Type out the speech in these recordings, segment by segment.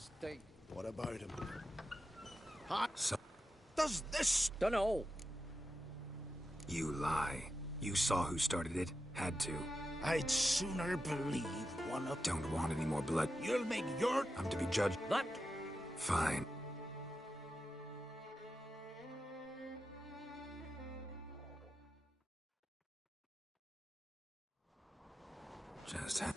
Stay. What about him? Hot. So Does this... Dunno. you lie. You saw who started it. Had to. I'd sooner believe one of... Don't want any more blood. You'll make your... I'm to be judged. That. Fine. Just ha-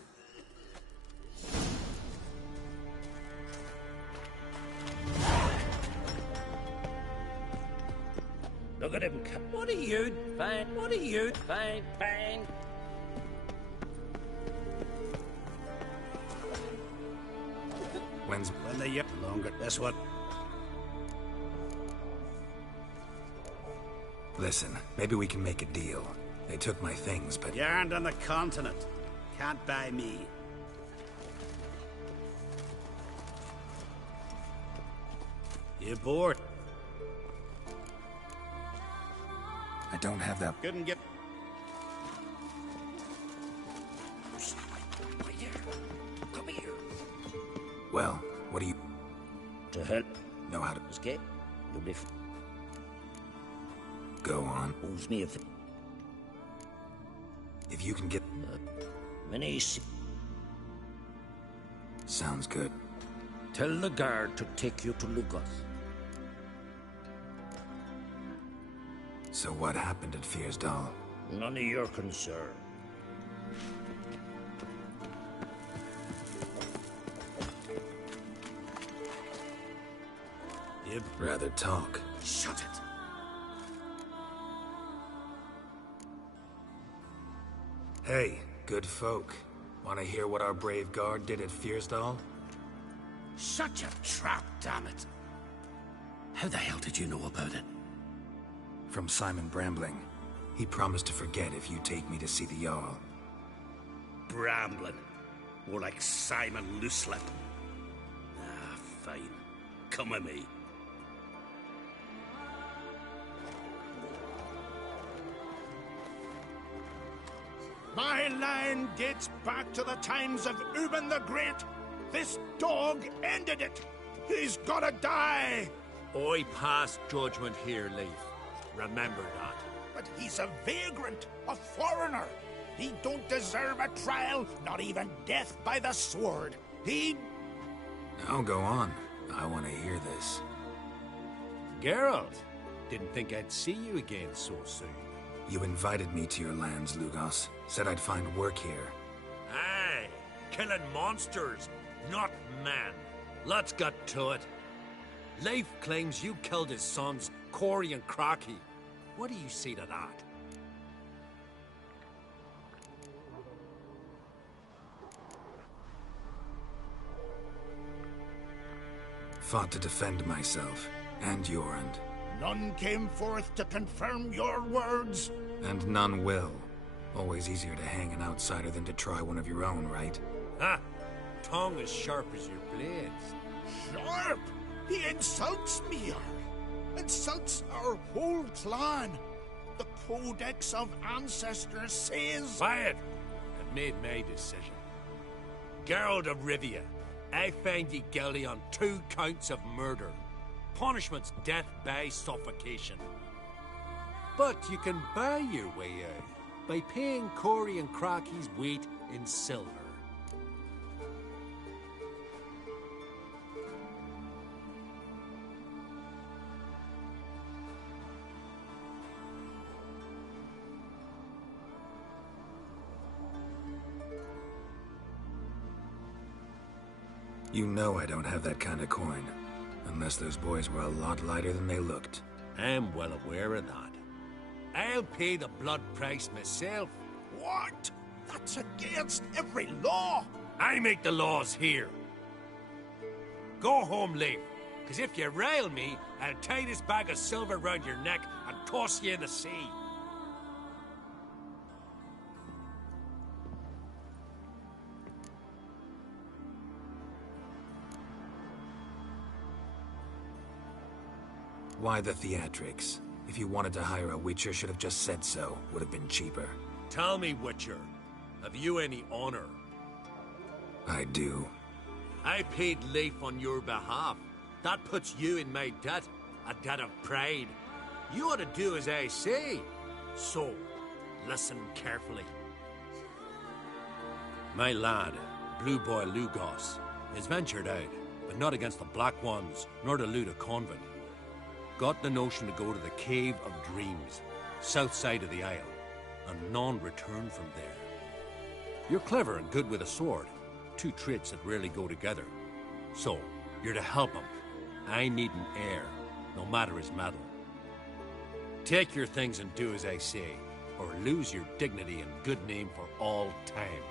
Look at him. What are you? Fine. What are you? Fine. Fine. When's... When the year... Longer. That's what... Listen, maybe we can make a deal. They took my things, but... You aren't on the continent. Can't buy me. You bored? I don't have that... Couldn't get... Come here. Well, what do you... To help. know how to... Okay. You'll be... Go on. Owes me a... If you can get... Minis. Sounds good. Tell the guard to take you to Lugos. So what happened at Fiersdal? None of your concern. You'd Rather talk. shut it. Hey, good folk. Want to hear what our brave guard did at Fiersdal? Such a trap, damn it. How the hell did you know about it? From Simon Brambling. He promised to forget if you take me to see the Jarl. Brambling. More like Simon Looselip. Ah, fine. Come with me. My line dates back to the times of Ubin the Great. This dog ended it. He's gotta die. I pass judgment here, Leif. Remember that. But he's a vagrant, a foreigner. He don't deserve a trial, not even death by the sword. He... Now go on. I want to hear this. Geralt, didn't think I'd see you again so soon. You invited me to your lands, Lugos. Said I'd find work here. Aye, killing monsters, not men. Let's get to it. Leif claims you killed his sons, Corey and Crocky. What do you say to that? Fought to defend myself, and Jorund. None came forth to confirm your words. And none will. Always easier to hang an outsider than to try one of your own, right? Ha! Tongue as sharp as your blades. Sharp! He insults me, insults our whole clan. The Codex of Ancestors says... Quiet! I've made my decision. Geralt of Rivia, I find ye guilty on 2 counts of murder. Punishment's death by suffocation. But you can buy your way out by paying Corey and Crocky's weight in silver. You know I don't have that kind of coin. Unless those boys were a lot lighter than they looked. I'm well aware of that. I'll pay the blood price myself. What? That's against every law. I make the laws here. Go home, Leif, because if you rile me, I'll tie this bag of silver round your neck and toss you in the sea. Why the theatrics? If you wanted to hire a Witcher, should have just said so. Would have been cheaper. Tell me, Witcher, have you any honor? I do. I paid Leif on your behalf. That puts you in my debt, a debt of pride. You ought to do as I say. So, listen carefully. My lad, Blue Boy Lugos, has ventured out, but not against the Black Ones, nor to loot a convent. Got the notion to go to the Cave of Dreams, south side of the Isle, and non-return from there. You're clever and good with a sword, two traits that rarely go together. So, you're to help him. I need an heir, no matter his mettle. Take your things and do as I say, or lose your dignity and good name for all time.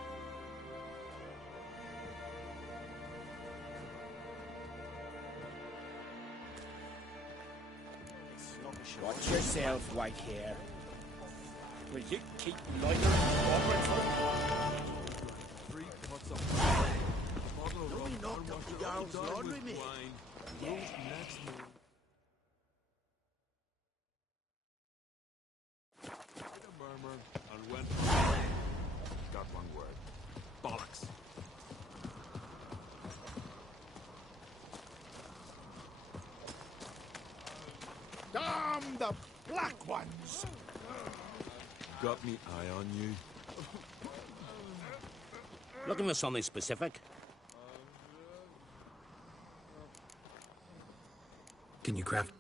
Watch yourself, white hair. Will you keep loitering and wandering for? 3 pots of wine, a bottle of rum, knocked up the Jarl's laundry, mate. Those next morning. Made a murmur and went on. Got one word. Bollocks. Damn the Black Ones! Got me eye on you. Looking for something specific? Can you craft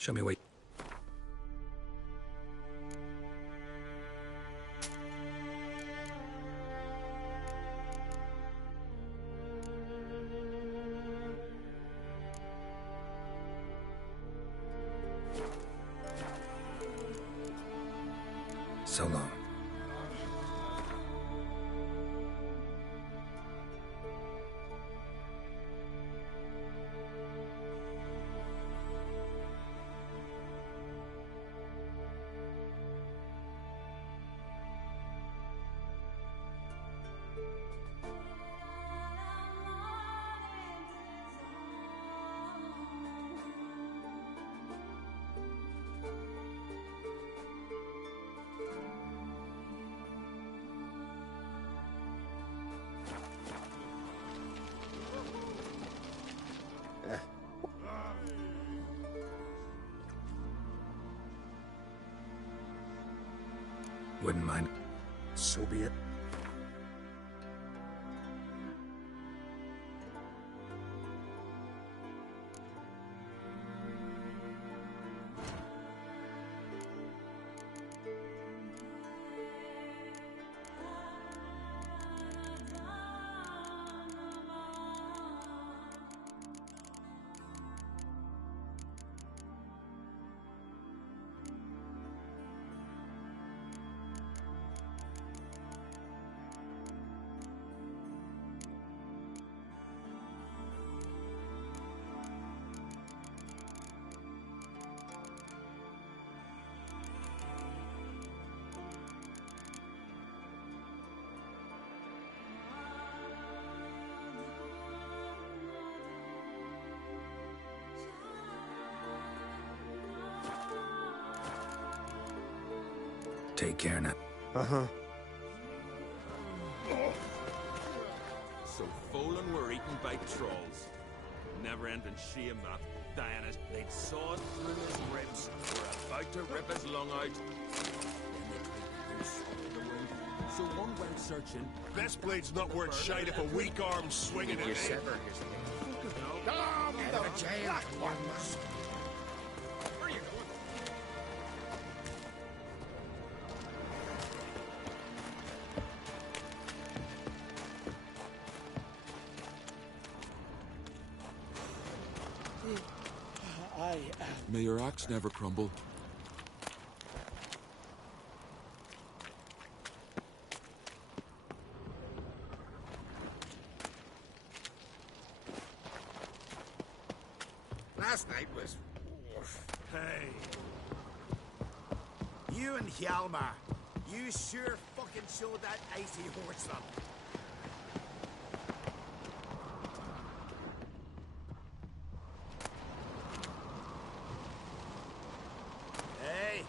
Show me what... So long. Wouldn't mind. So be it. Take care now. Uh-huh. So Folan were eaten by trolls. Never-ending shame that. Diana, they'd sawed through his ribs. Were about to rip his lung out. Then they tried to do something to the wound. So one went searching. Best blade's not worth shite if a weak arm's swinging at it. Damn the black ones! Where are you going? May your axe never crumble. Last night was... Hey. You and Hjalmar, you sure fucking showed that icy horse up. Hey.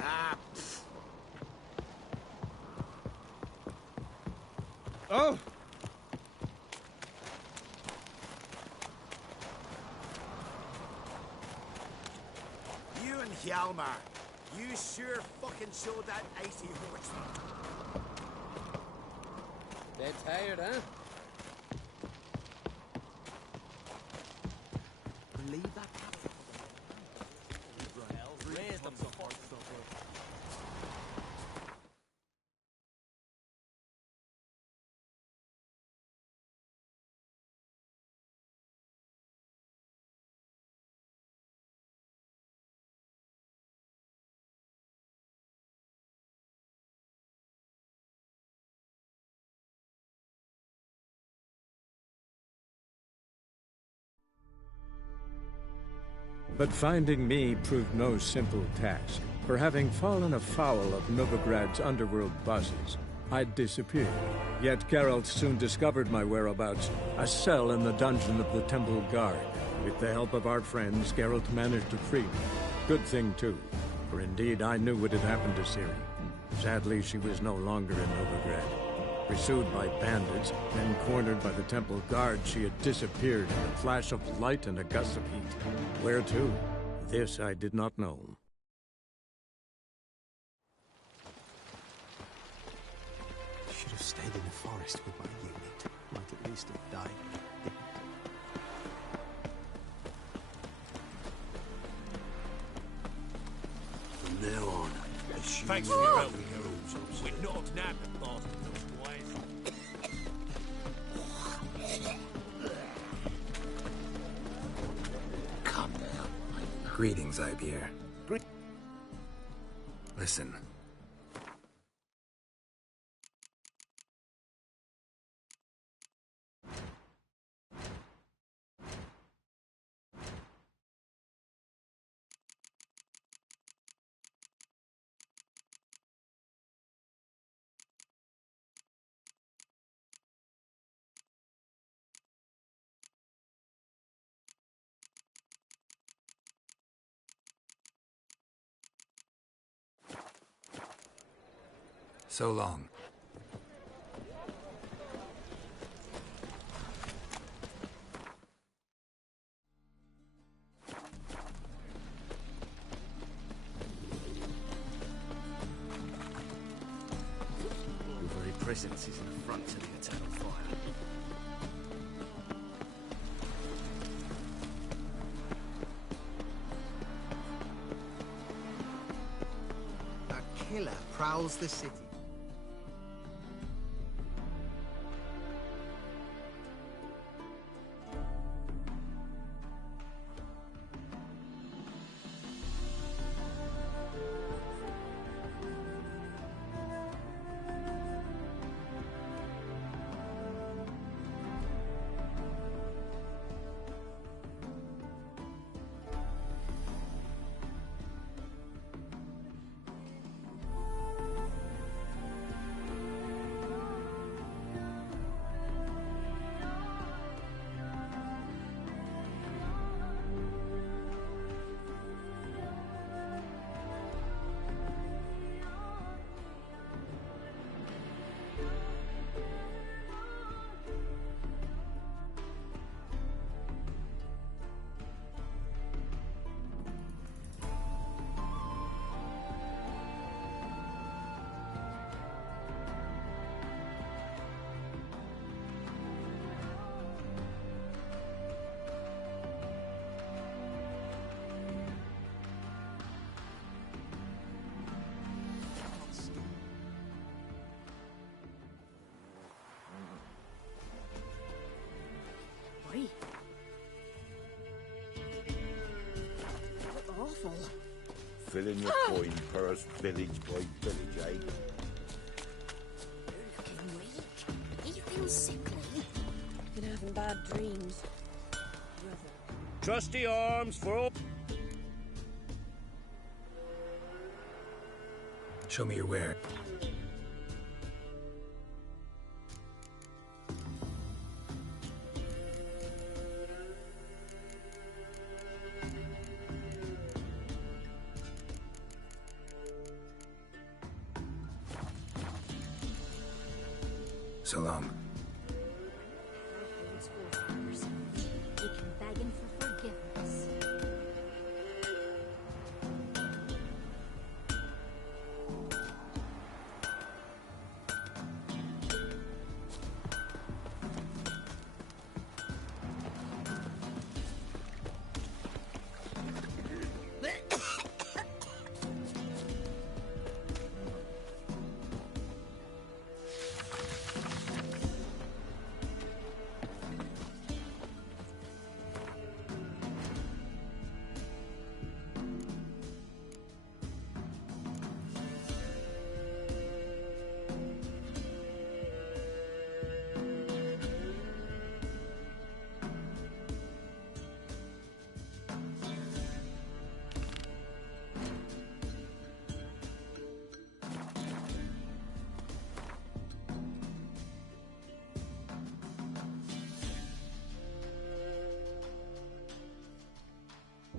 Ah, pfft. Oh! You and Hjalmar, you sure fucking showed that icy horse up. Dead tired, huh? Believe that? Raise them support. But finding me proved no simple task, for having fallen afoul of Novigrad's underworld bosses, I'd disappeared. Yet Geralt soon discovered my whereabouts, a cell in the dungeon of the Temple Guard. With the help of our friends, Geralt managed to free me. Good thing, too, for indeed I knew what had happened to Ciri. Sadly, she was no longer in Novigrad. Pursued by bandits, then cornered by the Temple Guard, she had disappeared in a flash of light and a gust of heat. Where to? This I did not know. Should have stayed in the forest with my unit. Might at least have died. Thanks for your help, Geralt. We're not nabbed the bastards, boys. Come down. Greetings, Ibeer. Listen. So long. Your very presence is an affront to the eternal fire. A killer prowls the city. Oi. Awful. Filling your coin purse village by village, eh? You're looking weak. You feel sickly. Been having bad dreams. Trusty arms for all. Show me your where. So long. He can beg him for forgiveness.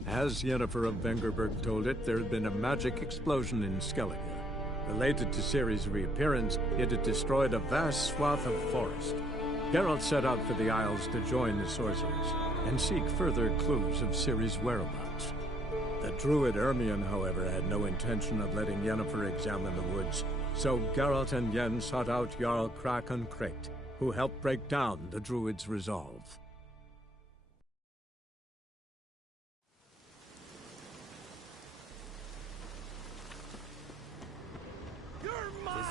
As Yennefer of Vengerberg told it, there had been a magic explosion in Skellige. Related to Ciri's reappearance, it had destroyed a vast swath of forest. Geralt set out for the Isles to join the sorcerers and seek further clues of Ciri's whereabouts. The druid Ermion, however, had no intention of letting Yennefer examine the woods, so Geralt and Yen sought out Jarl Krakon Krayt, who helped break down the druid's resolve.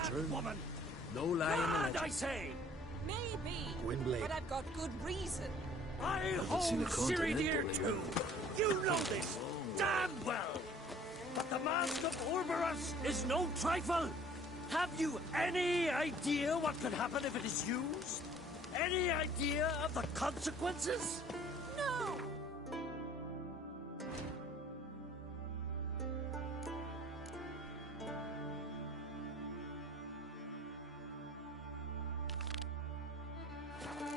that true. woman! No lie in the Mad, legend. I say! Maybe. Gwynblade. But I've got good reason. I seen a hold Ciri dear continental too. You know this damn well. But the Mask of Orboros is no trifle. Have you any idea what could happen if it is used? Any idea of the consequences? No!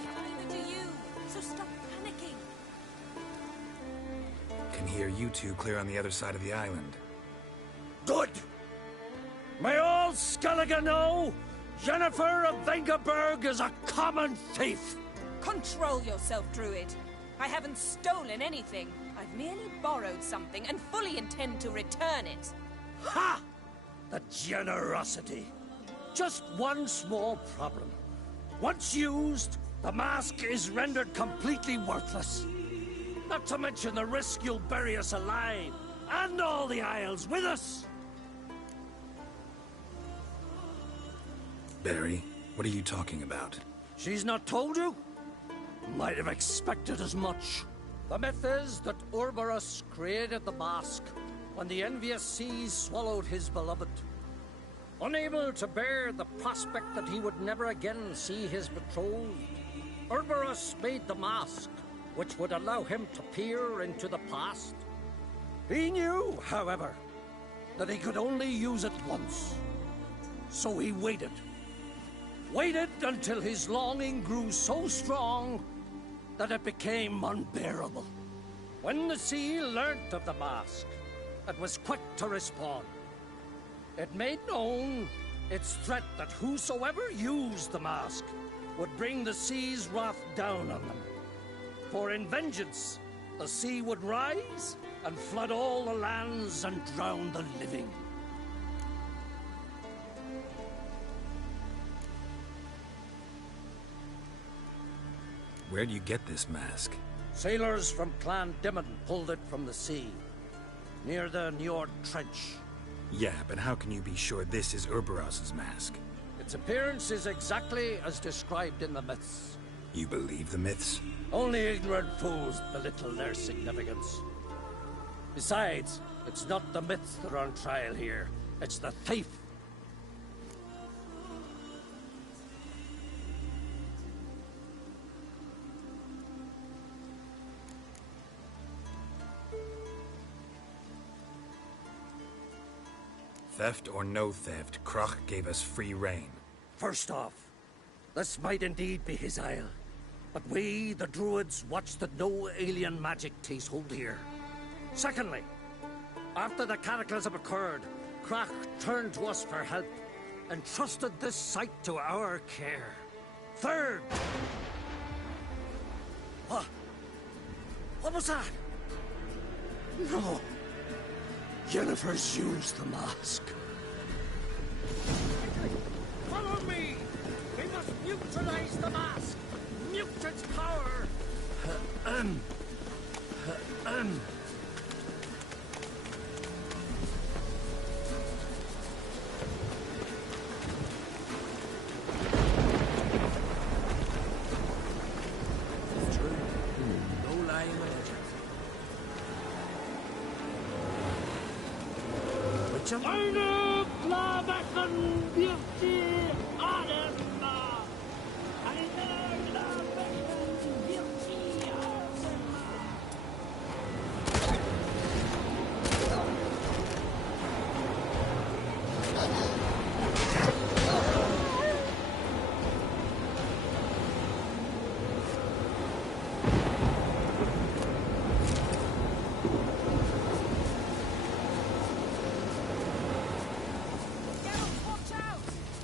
Neither do you, so stop panicking. Can hear you two clear on the other side of the island. Good! May all Skellige know Jennifer of Vengerberg is a common thief! Control yourself, Druid. I haven't stolen anything. I've merely borrowed something and fully intend to return it. Ha! The generosity. Just one small problem. Once used, the mask is rendered completely worthless. Not to mention the risk you'll bury us alive, and all the Isles with us. Barry, what are you talking about? She's not told you? Might have expected as much. The myth is that Orboros created the mask when the envious seas swallowed his beloved. Unable to bear the prospect that he would never again see his betrothed, Orboros made the mask, which would allow him to peer into the past. He knew, however, that he could only use it once. So he waited. Waited until his longing grew so strong that it became unbearable. When the sea learnt of the mask, it was quick to respond. It made known its threat that whosoever used the mask would bring the sea's wrath down on them. For in vengeance, the sea would rise and flood all the lands and drown the living. Where do you get this mask? Sailors from Clan Dimon pulled it from the sea, near the Njord Trench. Yeah, but how can you be sure this is Urboros's mask? Its appearance is exactly as described in the myths. You believe the myths? Only ignorant fools belittle their significance. Besides, it's not the myths that are on trial here. It's the thief. Theft or no theft, Kroch gave us free rein. First off, this might indeed be his isle. But we, the Druids, watch that no alien magic takes hold here. Secondly, after the cataclysm occurred, Kroch turned to us for help and trusted this site to our care. Third... What? What was that? No. Jennifer's used the mask. Follow me! We must neutralize the mask! Mute its power! It's true. No lie in the legend. Eine Klavechen beauty Adema! Eine Klavechen beauty Adema!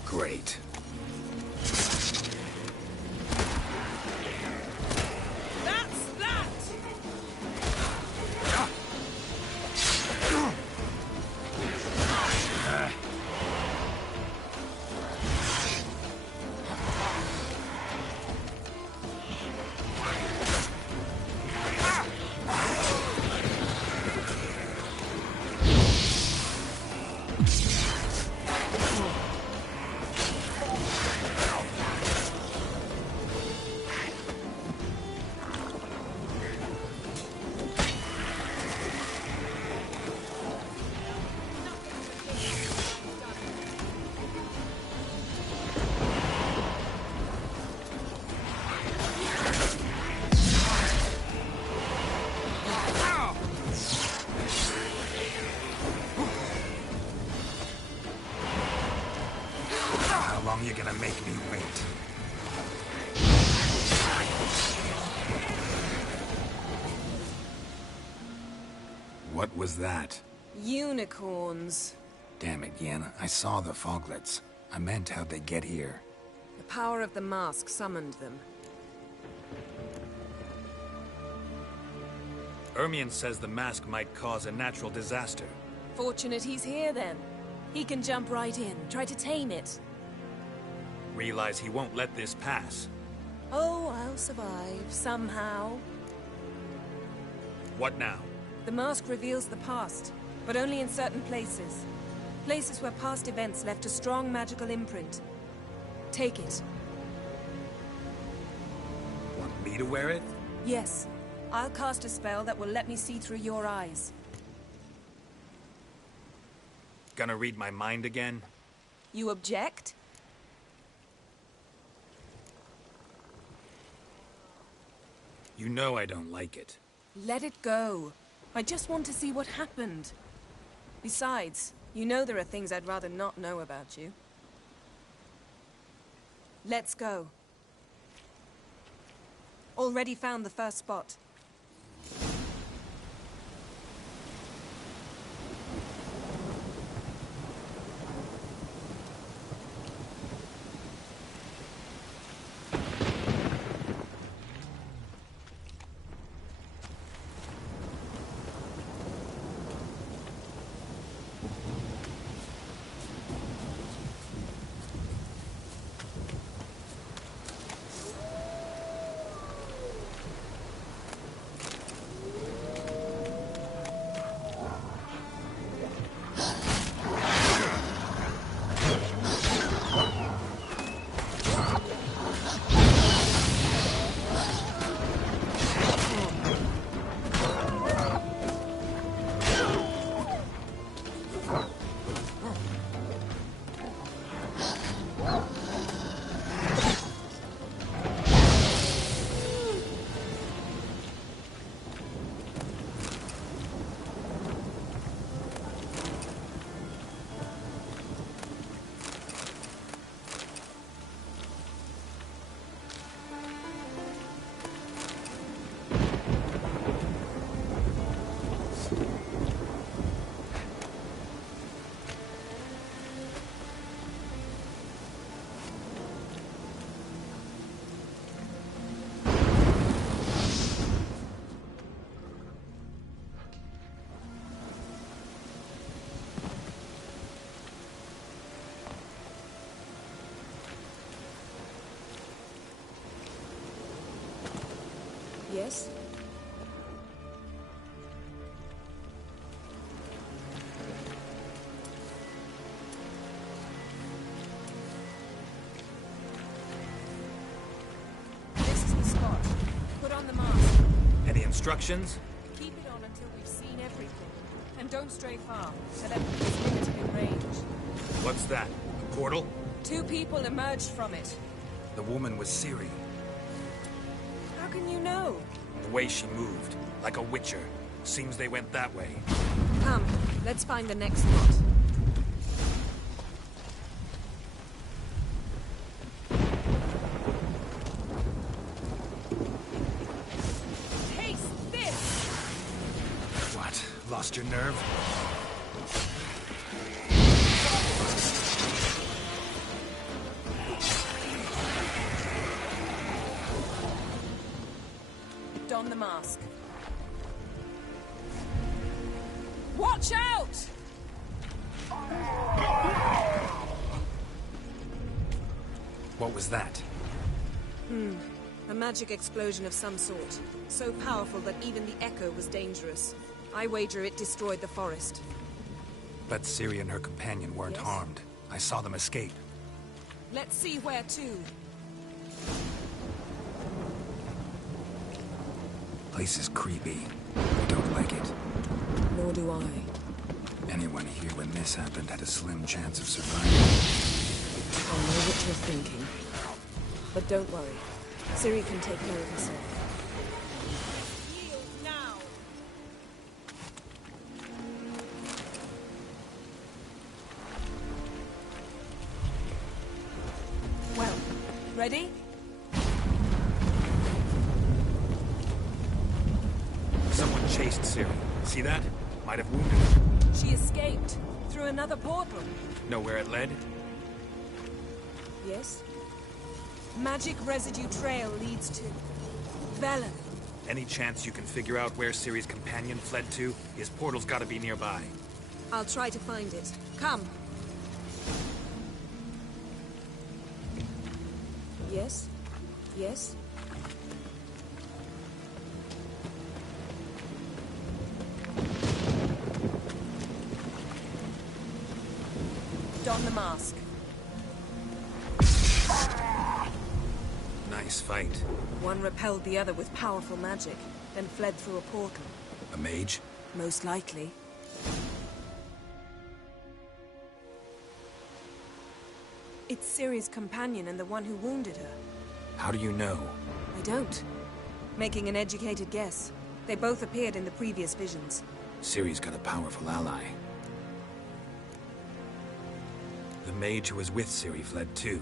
Great. make me wait. What was that? Unicorns. Damn it, Yen. I saw the foglets. I meant how'd they get here. The power of the mask summoned them. Ermion says the mask might cause a natural disaster. Fortunate he's here, then. He can jump right in, try to tame it. Realize he won't let this pass. Oh, I'll survive, somehow. What now? The mask reveals the past, but only in certain places. Places where past events left a strong magical imprint. Take it. Want me to wear it? Yes. I'll cast a spell that will let me see through your eyes. Gonna read my mind again? You object? You know I don't like it. Let it go. I just want to see what happened. Besides, you know there are things I'd rather not know about you. Let's go. Already found the first spot. Yes? This is the spot. Put on the mask. Any instructions? Keep it on until we've seen everything. And don't stray far. Telepathy is limited in range. What's that? A portal? 2 people emerged from it. The woman was Ciri. How can you know? The way she moved. Like a witcher. Seems they went that way. Come, let's find the next spot. Taste this! What? Lost your nerve? Don the mask. Watch out! What was that? A magic explosion of some sort. So powerful that even the echo was dangerous. I wager it destroyed the forest. But Ciri and her companion weren't Yes? harmed. I saw them escape. Let's see where to. Place is creepy. I don't like it. Nor do I. Anyone here when this happened had a slim chance of surviving. I know what you're thinking. But don't worry. Ciri can take care of herself. Yield now! Ready? Someone chased Ciri. See that? Might have wounded her. She escaped. Through another portal. Know where it led? Yes? Magic residue trail leads to... Velen. Any chance you can figure out where Ciri's companion fled to? His portal's gotta be nearby. I'll try to find it. Come. Yes? Yes? Don the mask. Nice fight. One repelled the other with powerful magic, then fled through a portal. A mage? Most likely. It's Ciri's companion and the one who wounded her. How do you know? I don't. Making an educated guess. They both appeared in the previous visions. Ciri's got a powerful ally. The mage who was with Ciri fled too.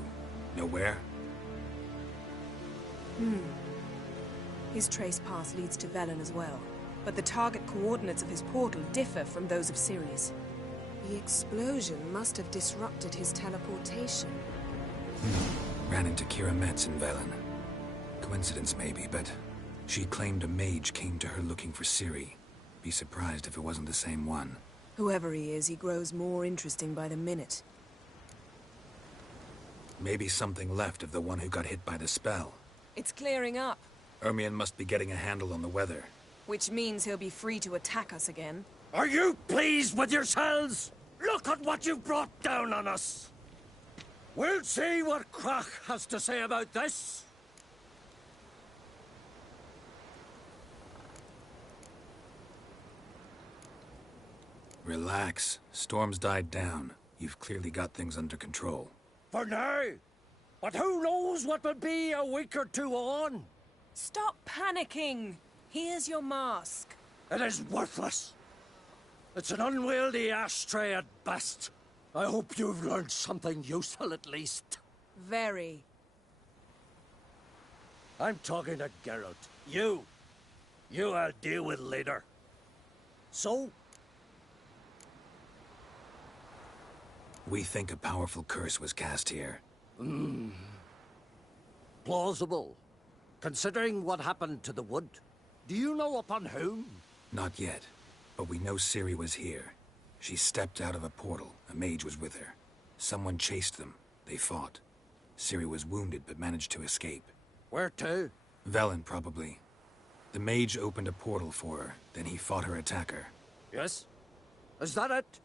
Know where? His trace path leads to Velen as well. But the target coordinates of his portal differ from those of Ciri's. The explosion must have disrupted his teleportation. Ran into Kira Metz in Velen. Coincidence maybe, but she claimed a mage came to her looking for Ciri. Be surprised if it wasn't the same one. Whoever he is, he grows more interesting by the minute. Maybe something left of the one who got hit by the spell. It's clearing up. Ermion must be getting a handle on the weather. Which means he'll be free to attack us again. Are you pleased with yourselves? Look at what you've brought down on us. We'll see what Crach has to say about this. Relax. Storm's died down. You've clearly got things under control. For now. But who knows what will be a week or two on? Stop panicking! Here's your mask. It is worthless. It's an unwieldy ashtray at best. I hope you've learned something useful at least. Very. I'm talking to Geralt. You I'll deal with later. So? We think a powerful curse was cast here. Plausible. Considering what happened to the wood. Do you know upon whom? Not yet, but we know Ciri was here. She stepped out of a portal. A mage was with her. Someone chased them. They fought. Ciri was wounded but managed to escape. Where to? Velen, probably. The mage opened a portal for her, then he fought her attacker. Yes? Is that it?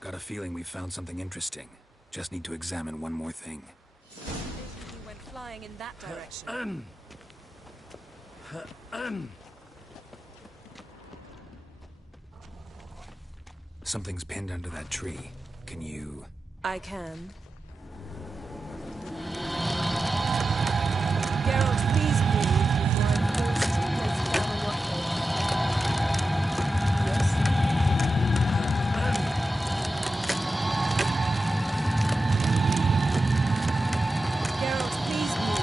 Got a feeling we found something interesting. Just need to examine one more thing. He went flying in that direction. Something's pinned under that tree. Can you... I can. Geralt, please move before I'm forced to place down a rock. Yes? Geralt, please move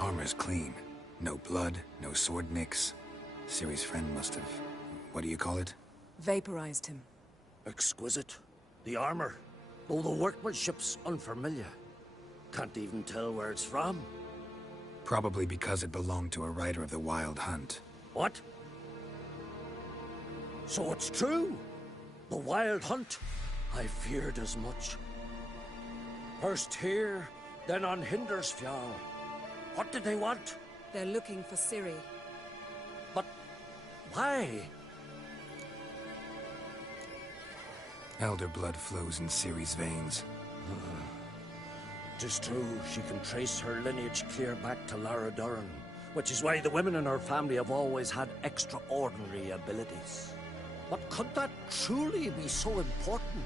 Armor's clean. No blood, no sword nicks. Ciri's friend must have... what do you call it? Vaporized him. Exquisite. The armor, though the workmanship's unfamiliar. Can't even tell where it's from. Probably because it belonged to a rider of the Wild Hunt. What? So it's true? The Wild Hunt? I feared as much. First here, then on Hindersfjall. What did they want? They're looking for Ciri. But why? Elder blood flows in Ciri's veins. Tis true, she can trace her lineage clear back to Lara Duran, which is why the women in her family have always had extraordinary abilities. But could that truly be so important?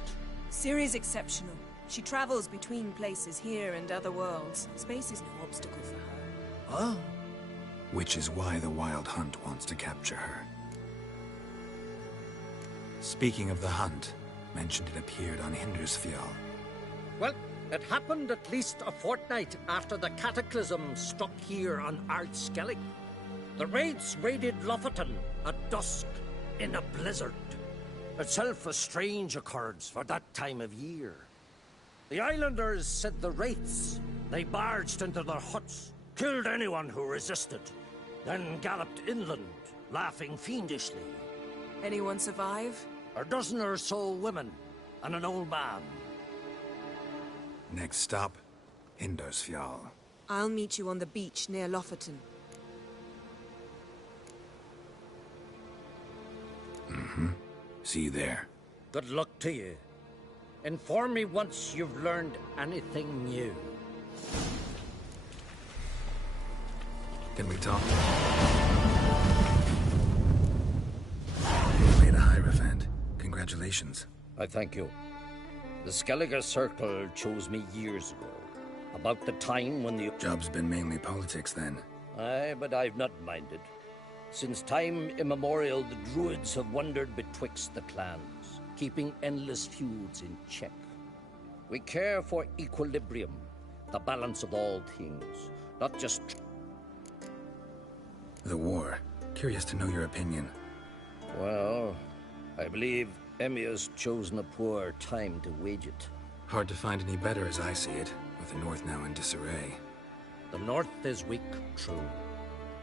Ciri's exceptional. She travels between places here and other worlds. Space is no obstacle for her. Huh? which is why the Wild Hunt wants to capture her. Speaking of the hunt, mentioned it appeared on Hindersfjall. Well, it happened at least a fortnight after the cataclysm struck here on Ardskellig. The raids raided Lofoten at dusk in a blizzard. Itself a strange occurrence for that time of year. The islanders said the wraiths. They barged into their huts, killed anyone who resisted, then galloped inland, laughing fiendishly. Anyone survive? A dozen or so women, and an old man. Next stop, Hindersfjall. I'll meet you on the beach near Lofoten. See you there. Good luck to you. Inform me once you've learned anything new. Can we talk? You made a Hierophant. Congratulations. I thank you. The Skelliger Circle chose me years ago. About the time when the... Job's been mainly politics then. Aye, but I've not minded. Since time immemorial, the Druids have wandered betwixt the clans, keeping endless feuds in check. We care for equilibrium, the balance of all things, not just... The war. Curious to know your opinion. Well, I believe Emmir's chosen a poor time to wage it. Hard to find any better as I see it, with the North now in disarray. The North is weak, true.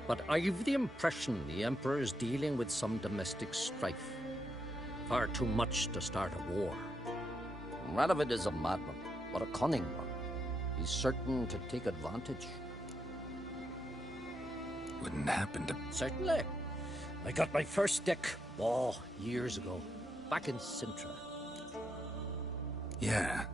But I've the impression the Emperor is dealing with some domestic strife. Far too much to start a war. Radovid is a madman, but a cunning one. He's certain to take advantage. Wouldn't happen to... Certainly. I got my first deck, years ago, back in Sintra. Yeah.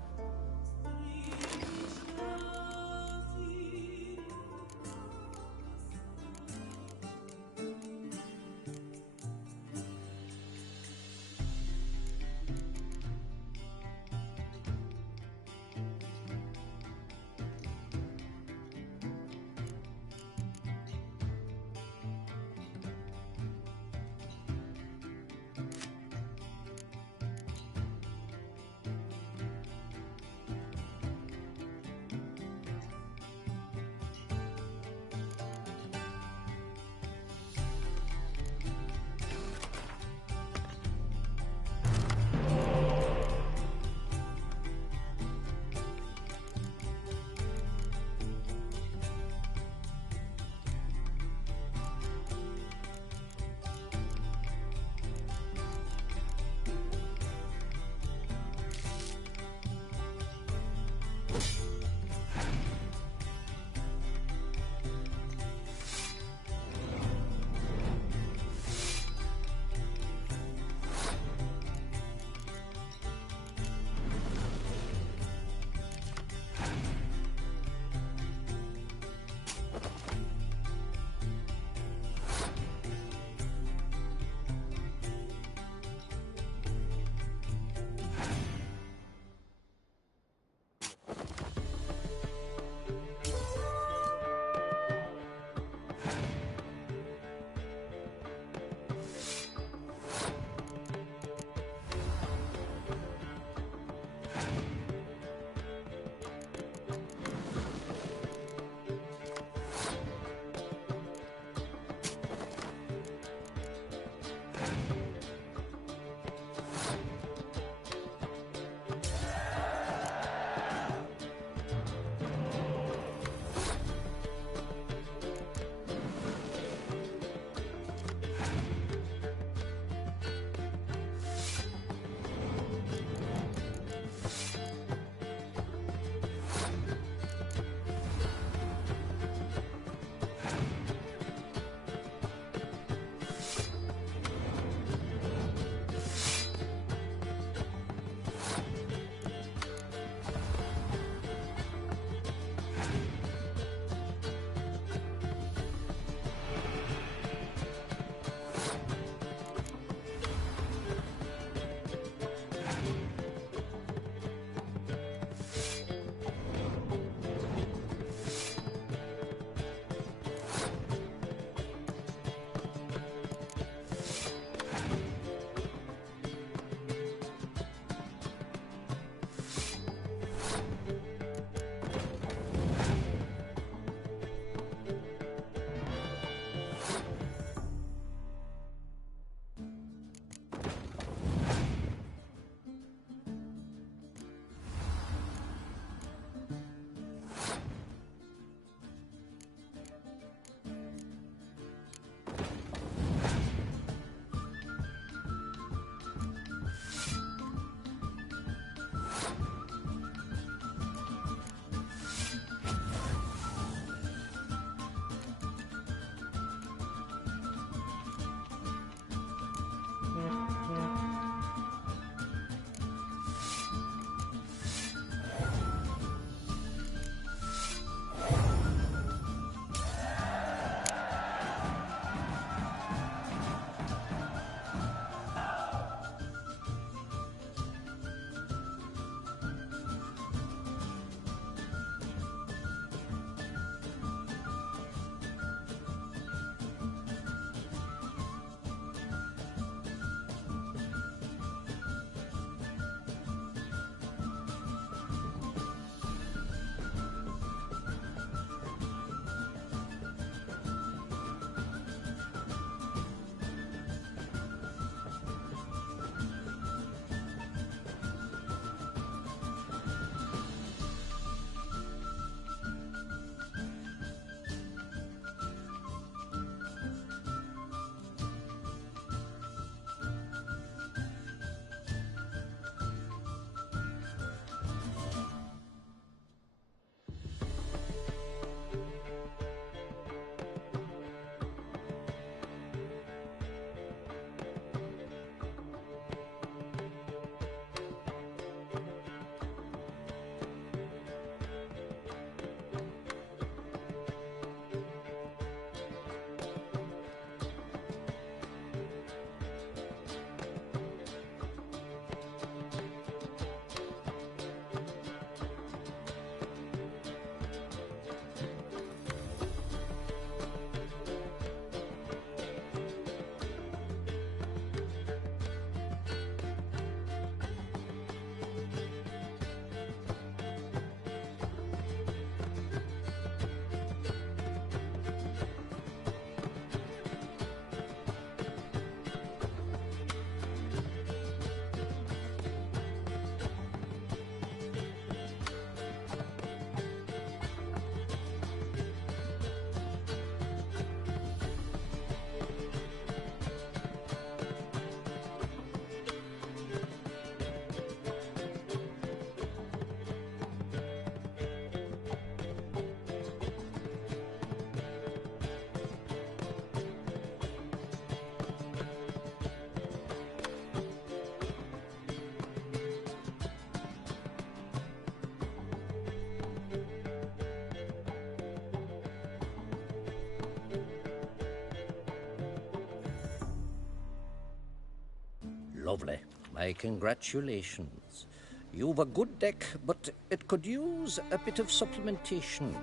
Lovely. My congratulations. You've a good deck, but it could use a bit of supplementation.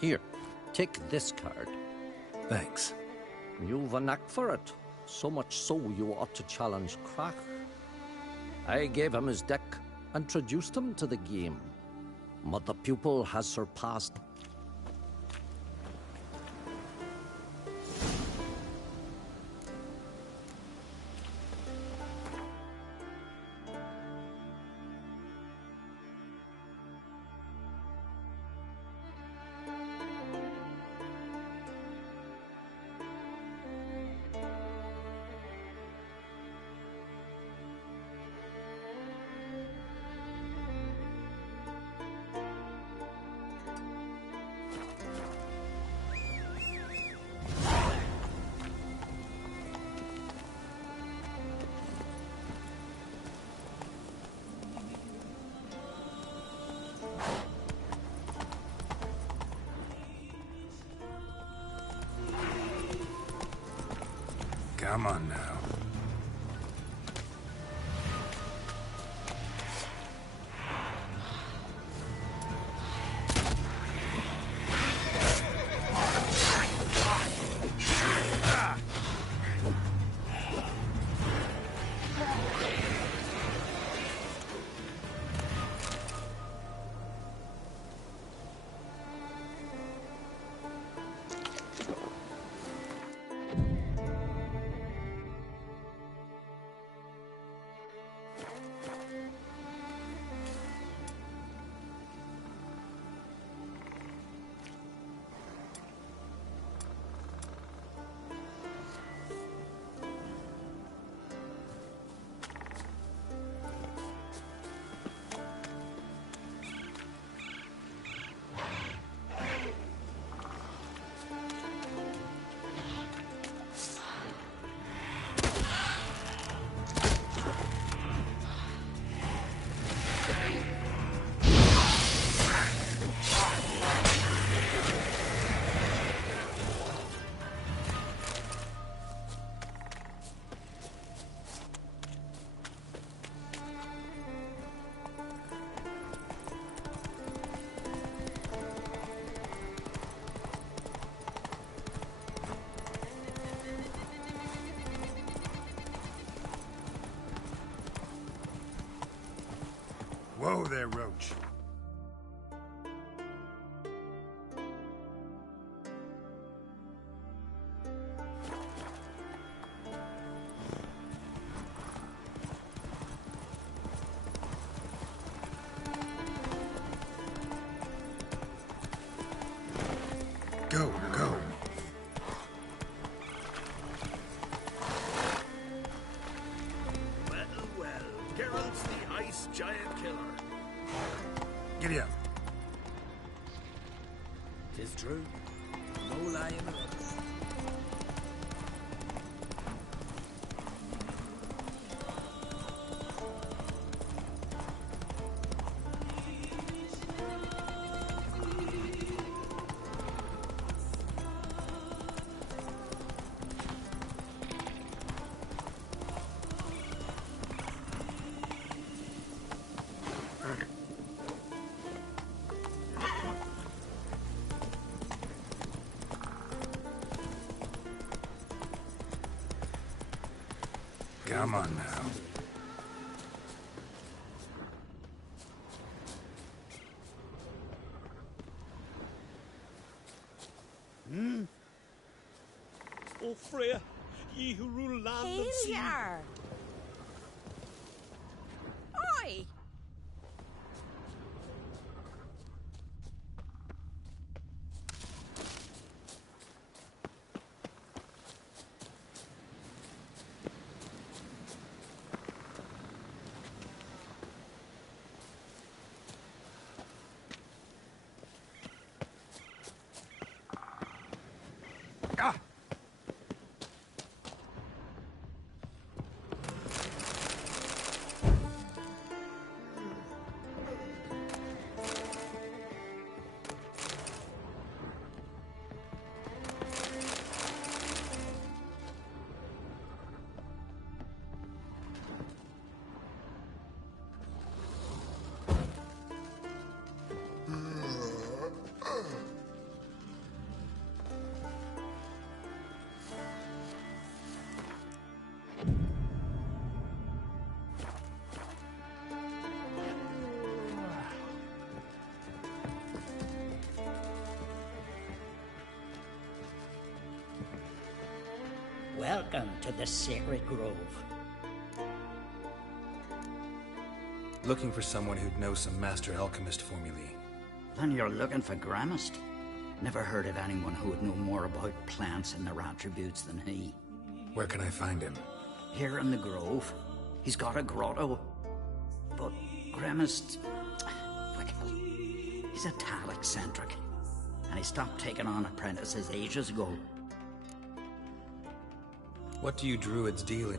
Here, take this card. Thanks. You've a knack for it. So much so you ought to challenge Crach. I gave him his deck, introduced him to the game. But the pupil has surpassed. Come on now. Whoa there, Roach. Go, go. Well, Geralt's the ice giant killer. Giddy up. 'Tis true. No lie in it. Come on now. O Freya, ye who rule land and sea. Here! Oi! Welcome to the Sacred Grove. Looking for someone who'd know some master alchemist formulae. Then you're looking for Gramist. Never heard of anyone who would know more about plants and their attributes than he. Where can I find him? Here in the Grove. He's got a grotto. But Gramist... well, he's a tad eccentric. And he stopped taking on apprentices ages ago. What do you druids deal in?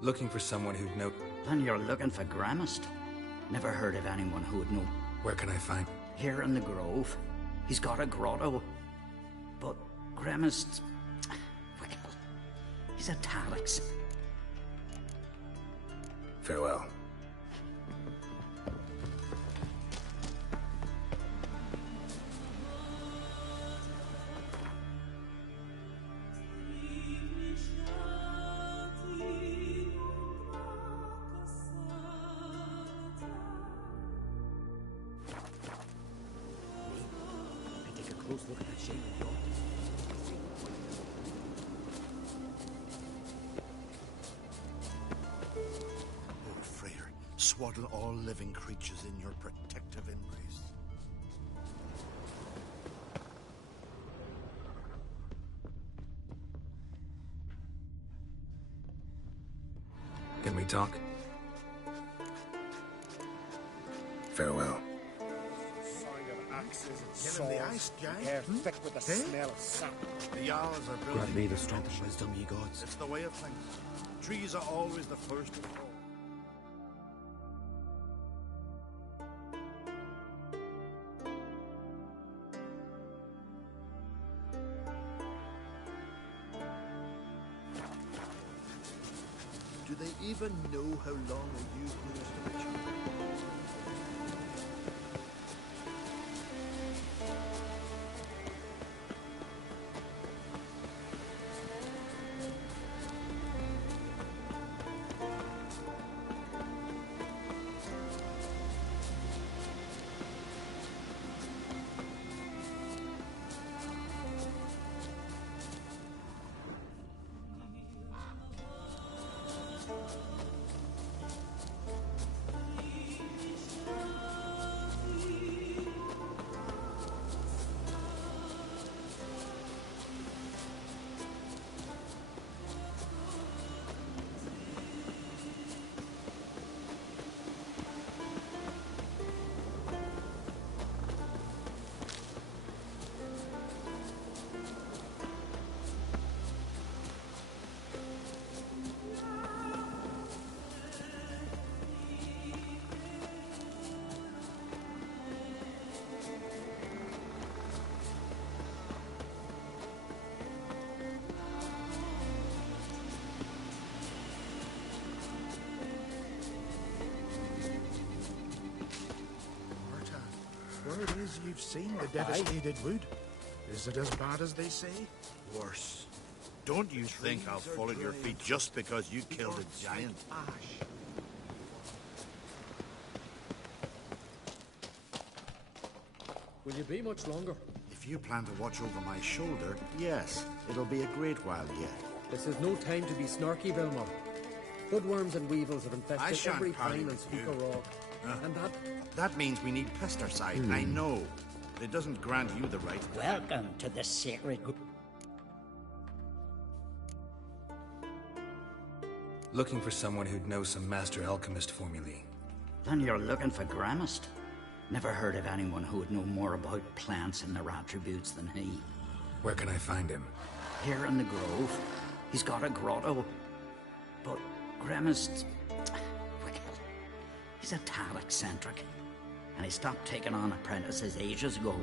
Looking for someone who'd know... Then you're looking for Gramist. Never heard of anyone who would know. Where can I find... Here in the Grove. He's got a grotto. But Gramist... well, he's a tad eccentric. Farewell. Look at that shape of your... Oh, Freyr, swaddle all living creatures in your protective embrace. Can we talk? Farewell. Get him the ice, guy. Thick with the smell of sap. The Jarls are building. Grant me the strength and wisdom, ye gods. It's the way of things. Trees are always the first to fall. Do they even know how long a used restoration? Word is you've seen the devastated wood. Is it as bad as they say? Worse. Don't you think I'll fall at your feet just because you killed a giant? Will you be much longer? If you plan to watch over my shoulder, yes, it'll be a great while yet. This is no time to be snarky, Belmont. Bloodworms and weevils have I infested shan't every parley pine with and speak you. a rock. And That means we need pesticide, I know. It doesn't grant you the right. Welcome to the Sacred Grove. Looking for someone who'd know some master alchemist formulae. Then you're looking for Gramist. Never heard of anyone who would know more about plants and their attributes than he. Where can I find him? Here in the Grove. He's got a grotto. But Grimmist... well, he's a tad eccentric. And he stopped taking on apprentices ages ago.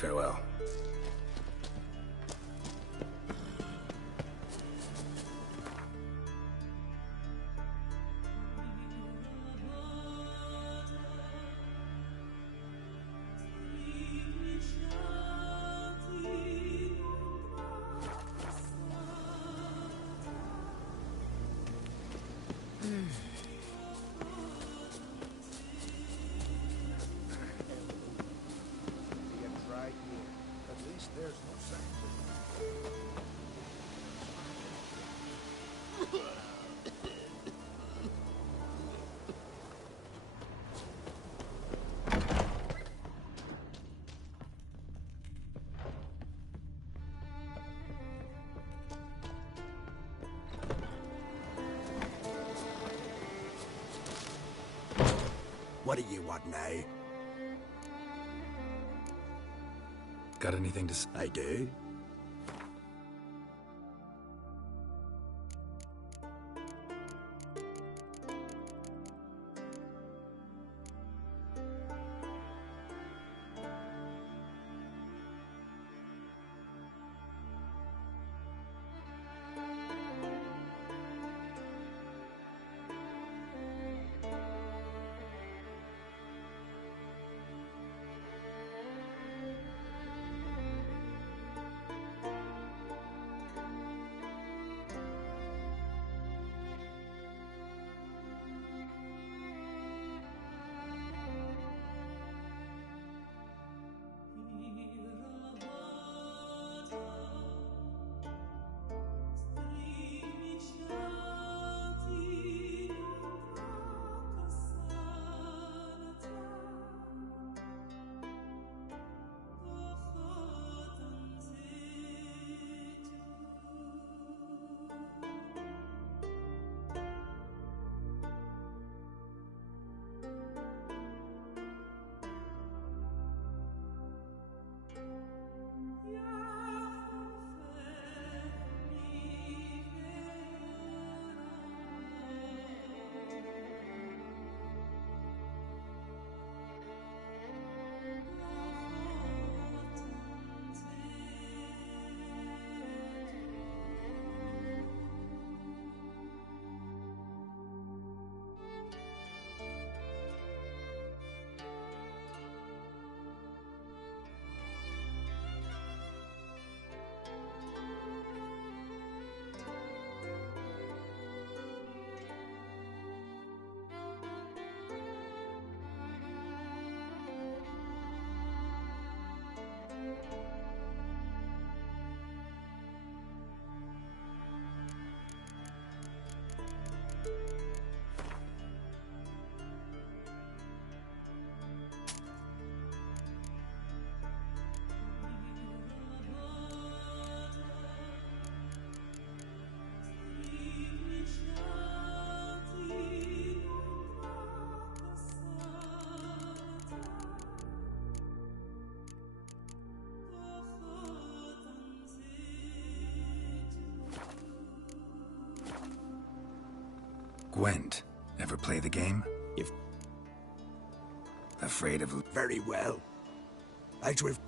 Farewell. What do you want now? Got anything to say? I do. Gwent. Ever play the game? If... Afraid of... Very well. As we've...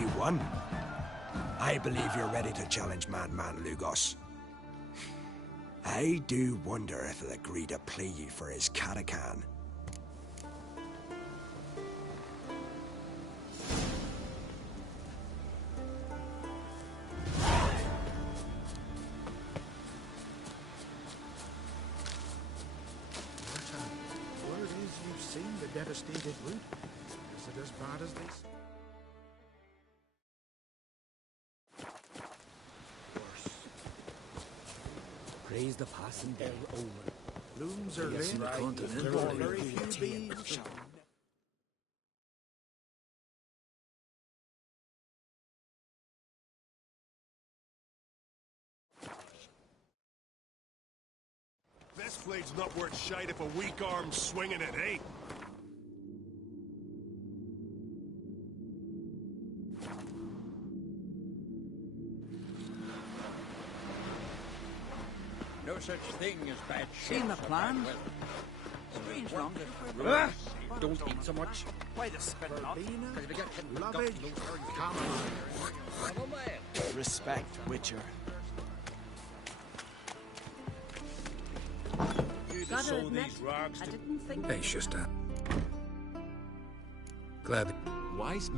You won. I believe you're ready to challenge Madman Lugos. I do wonder if he'll agree to play you for his Catacan. Word is you've seen the devastated wood. Is it as bad as they say? Praise the passing day. Blooms are Yes, lit. the continent. There are very few bees. This blade's not worth shite if a weak arm's swinging it, eh? No such thing as bad Seen the ships or plan? bad weather. Strange long. Don't eat so much. Why the spitting up? Because we get hit with Lovage, guts. Respect, Witcher. You Gotta sow admit, these rags I to didn't think... Hey, Shusta. Glad... Wise...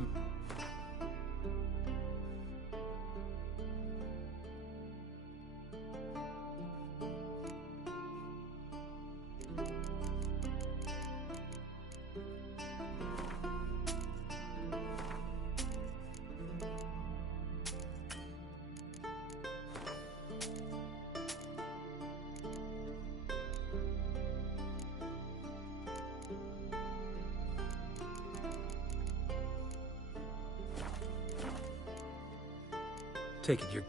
Take it you're...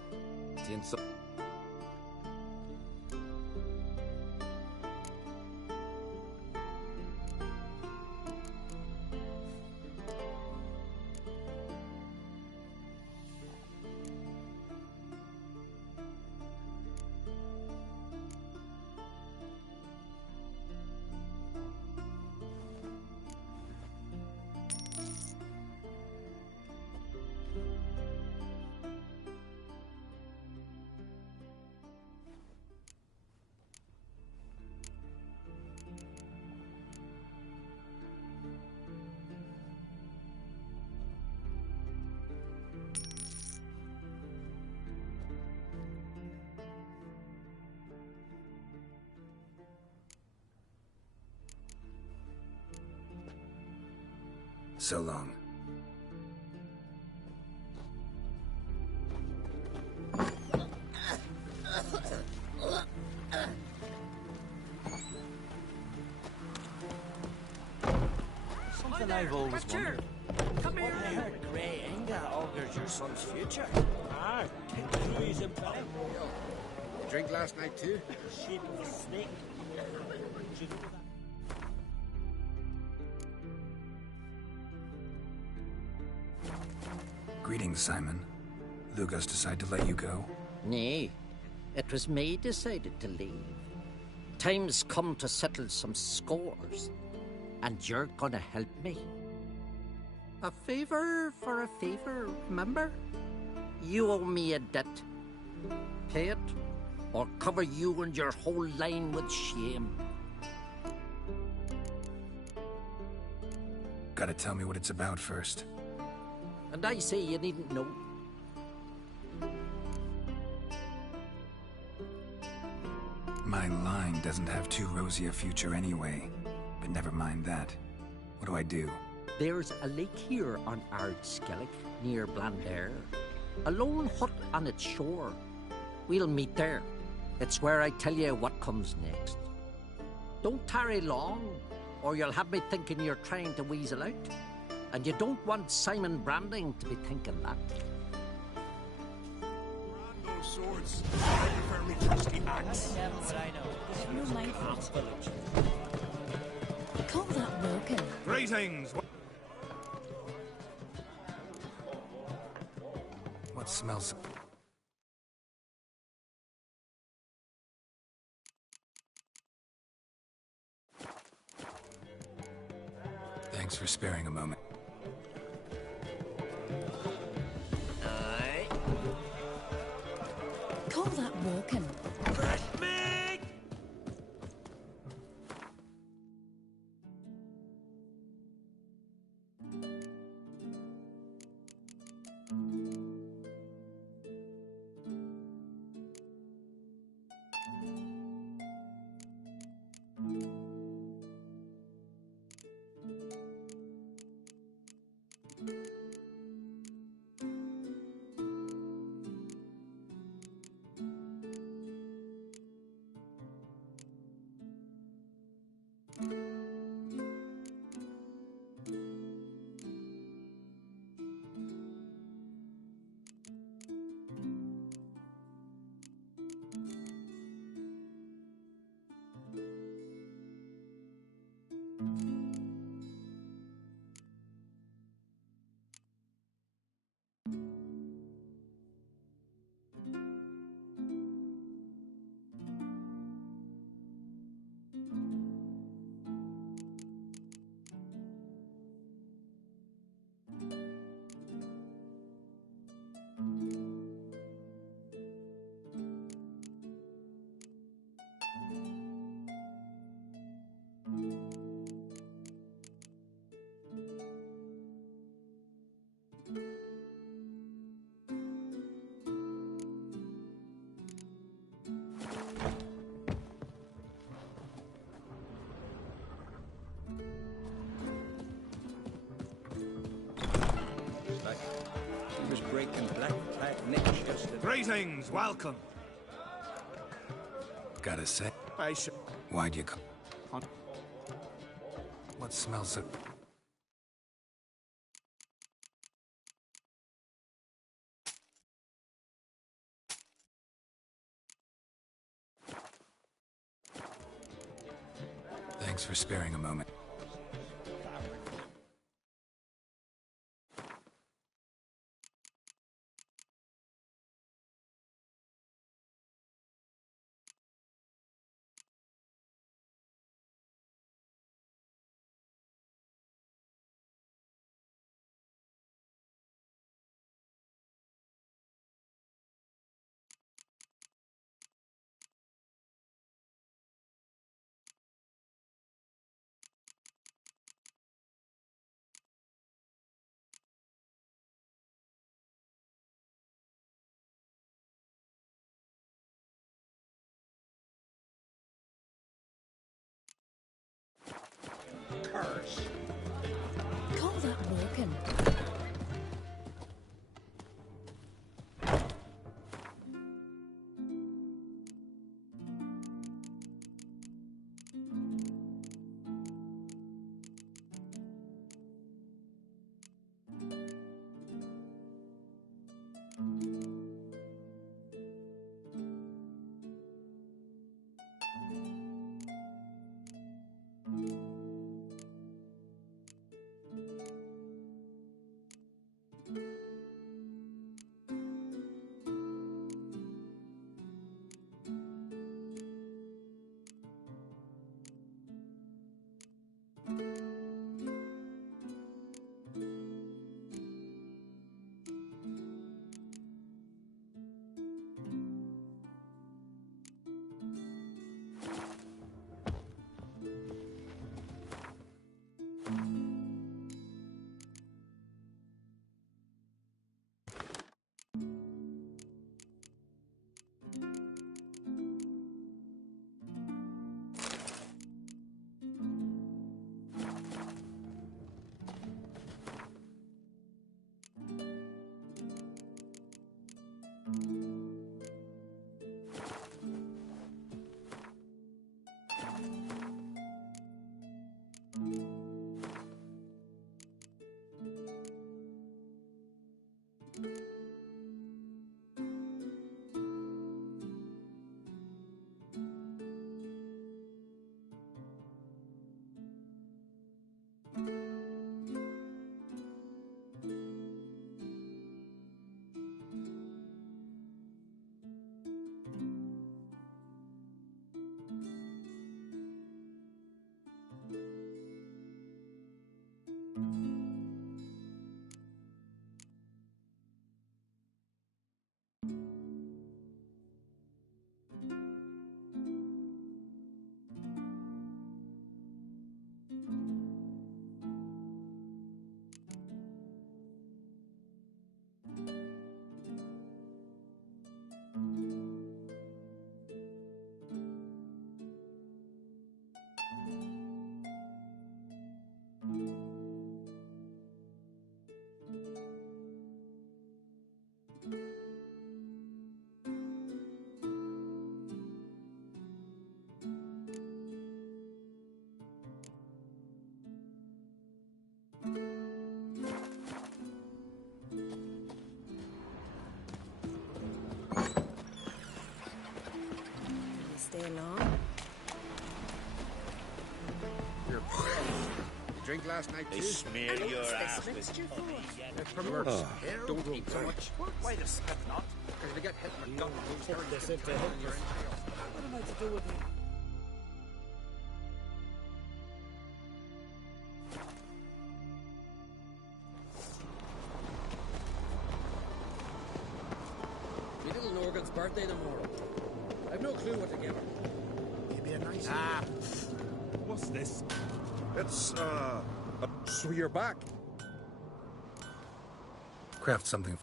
So long. Something I've always wondered. Come here. I heard Grey Inga augurs your son's future. Ah, King Louis in play. You drink last night too? Sheep of a snake. Greetings, Simon. Lugos decided to let you go? Nay, it was me decided to leave. Time's come to settle some scores, and you're gonna help me. A favor for a favor, remember? You owe me a debt. Pay it, or cover you and your whole line with shame. Gotta tell me what it's about first. And I say you needn't know. My line doesn't have too rosy a future anyway. But never mind that. What do I do? There's a lake here on Ardskellig, near Blandair. A lone hut on its shore. We'll meet there. It's where I tell you what comes next. Don't tarry long, or you'll have me thinking you're trying to weasel out. And you don't want Simon Branding to be thinking that. No swords. Very trusty axe. But I know. No mindful. Call that broken. Greetings. What smells... Thanks for sparing a moment. Aye. Call that broken. He was breaking black flag necks yesterday. Greetings. Welcome. Gotta say... I should... Why'd you come? What smells so... Thanks for sparing a moment. Stay long. You drink last night too? They smear your ass with mixture for? It promotes. Don't eat so much. Why the slip not? Because if you get hit in the gut, you Put this into you're in Hitler's. jail. What am I to do with him? Me little Norgan's birthday tomorrow. I've no clue what to give her. Maybe a nice. What's this? It's, so you're back. Craft something.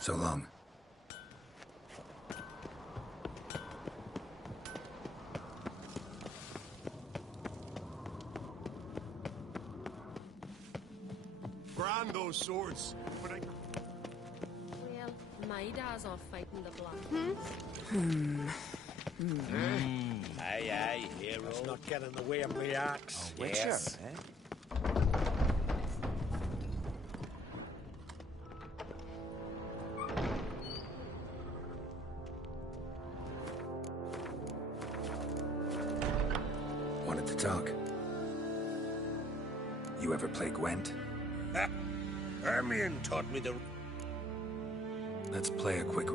So long. Brand those swords. When I Well, my dad's off fighting the block. Aye, aye, hero. Let's not get in the way of my axe. Yes. Wanted to talk. You ever play Gwent? Hermione taught me the... Let's play a quick...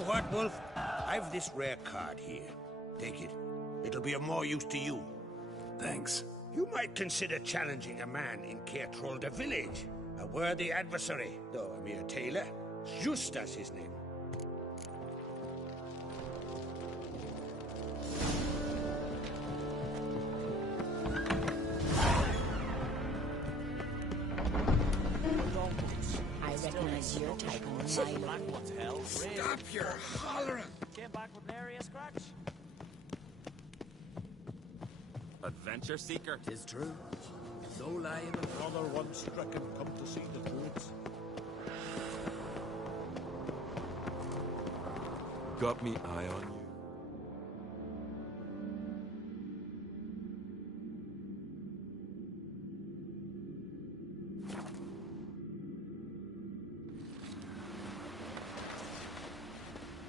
know what, Wolf? I've this rare card here. Take it. It'll be of more use to you. Thanks. You might consider challenging a man in Caertrolda village. A worthy adversary, though a mere tailor. Justas his name. I recognize your type on my look. Stop your hollering! Came back with nary a scratch. Adventure seeker. Tis true. No lion and brother once stricken come to see the fruits. Got me eye on you.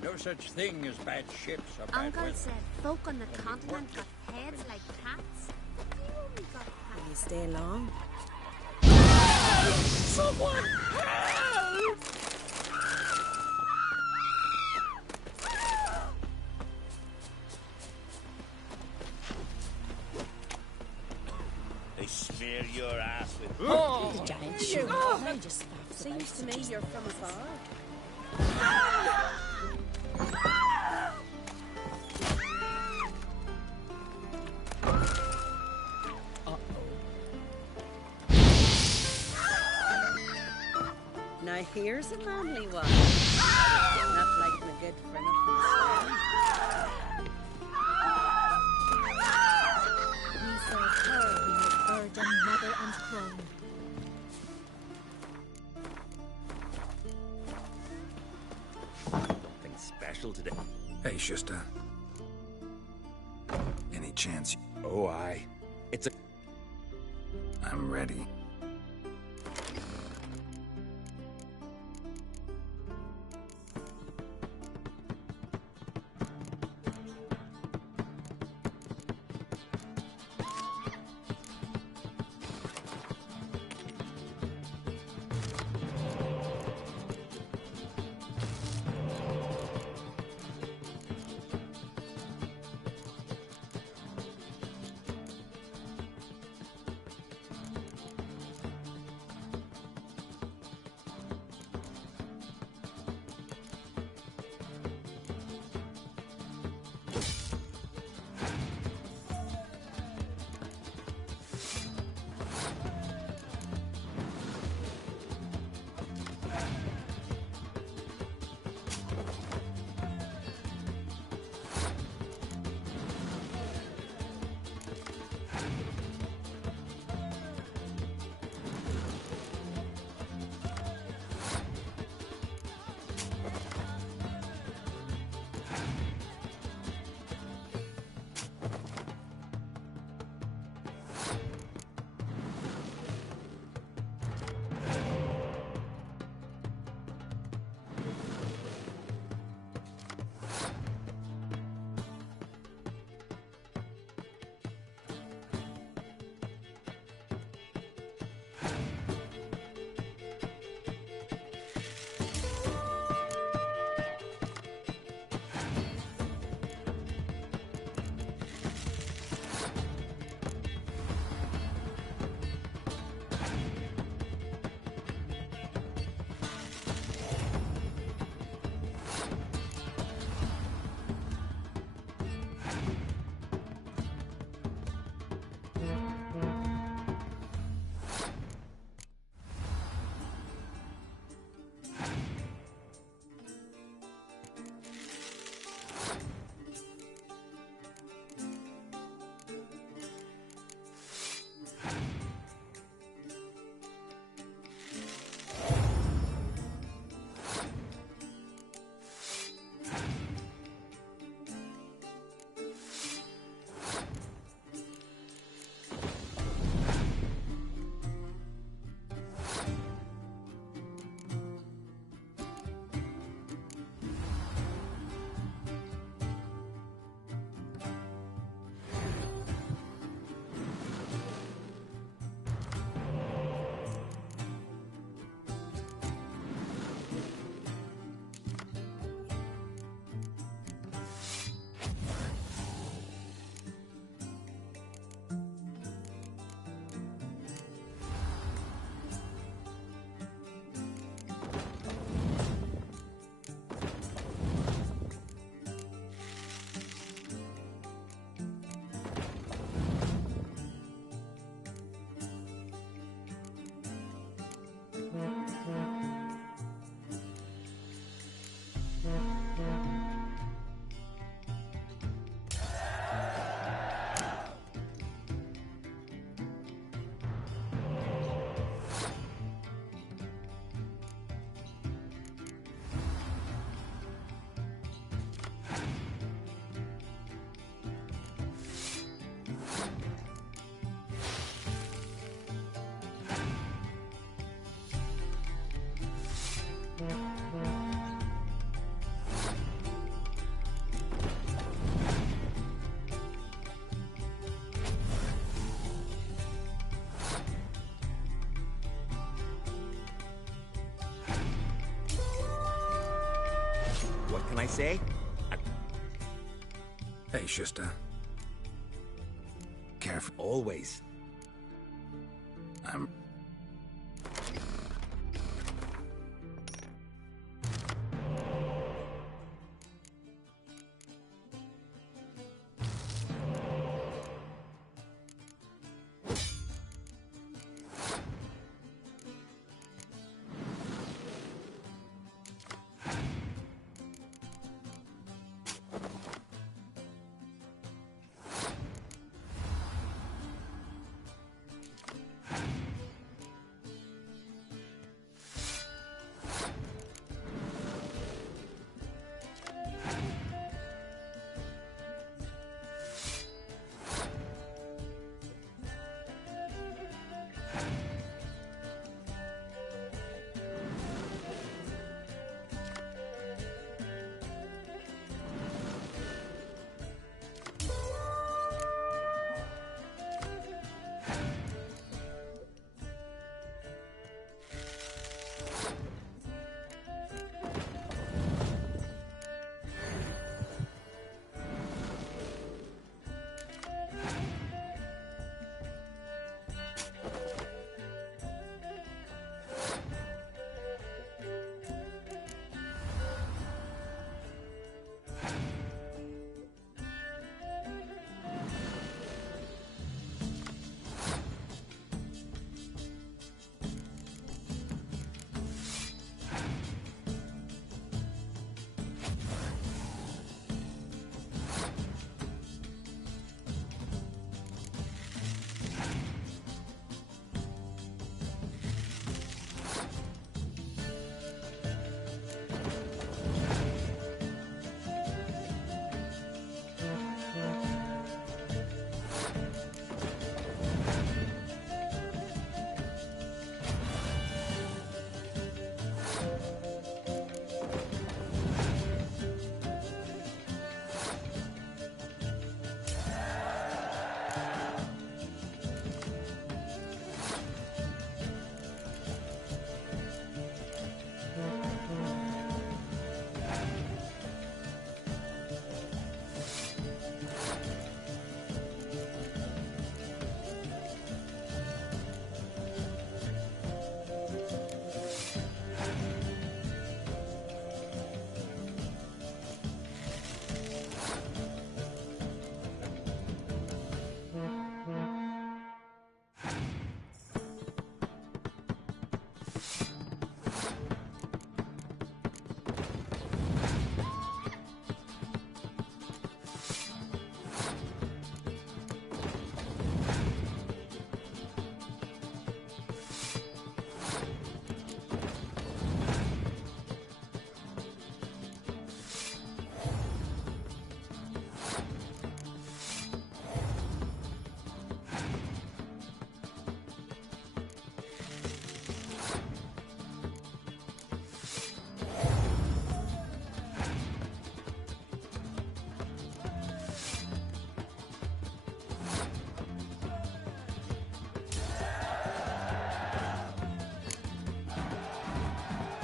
No such thing as bad ships or bad Uncle weather. said folk on the continent got heads like cats. You only got Will you stay long? Someone help! They smear your ass with... Oh, the giant shoe. Oh. I just faffed Seems to about me such you're as from that. afar. Now here's a manly one. Not like the good for nothing swear. We serve her who made virgin mother and throne. Something special today. Hey, Shusta. Any chance? Oh, aye. It's a... I'm ready. say? Hey, Shusta. Careful. Always. I'm...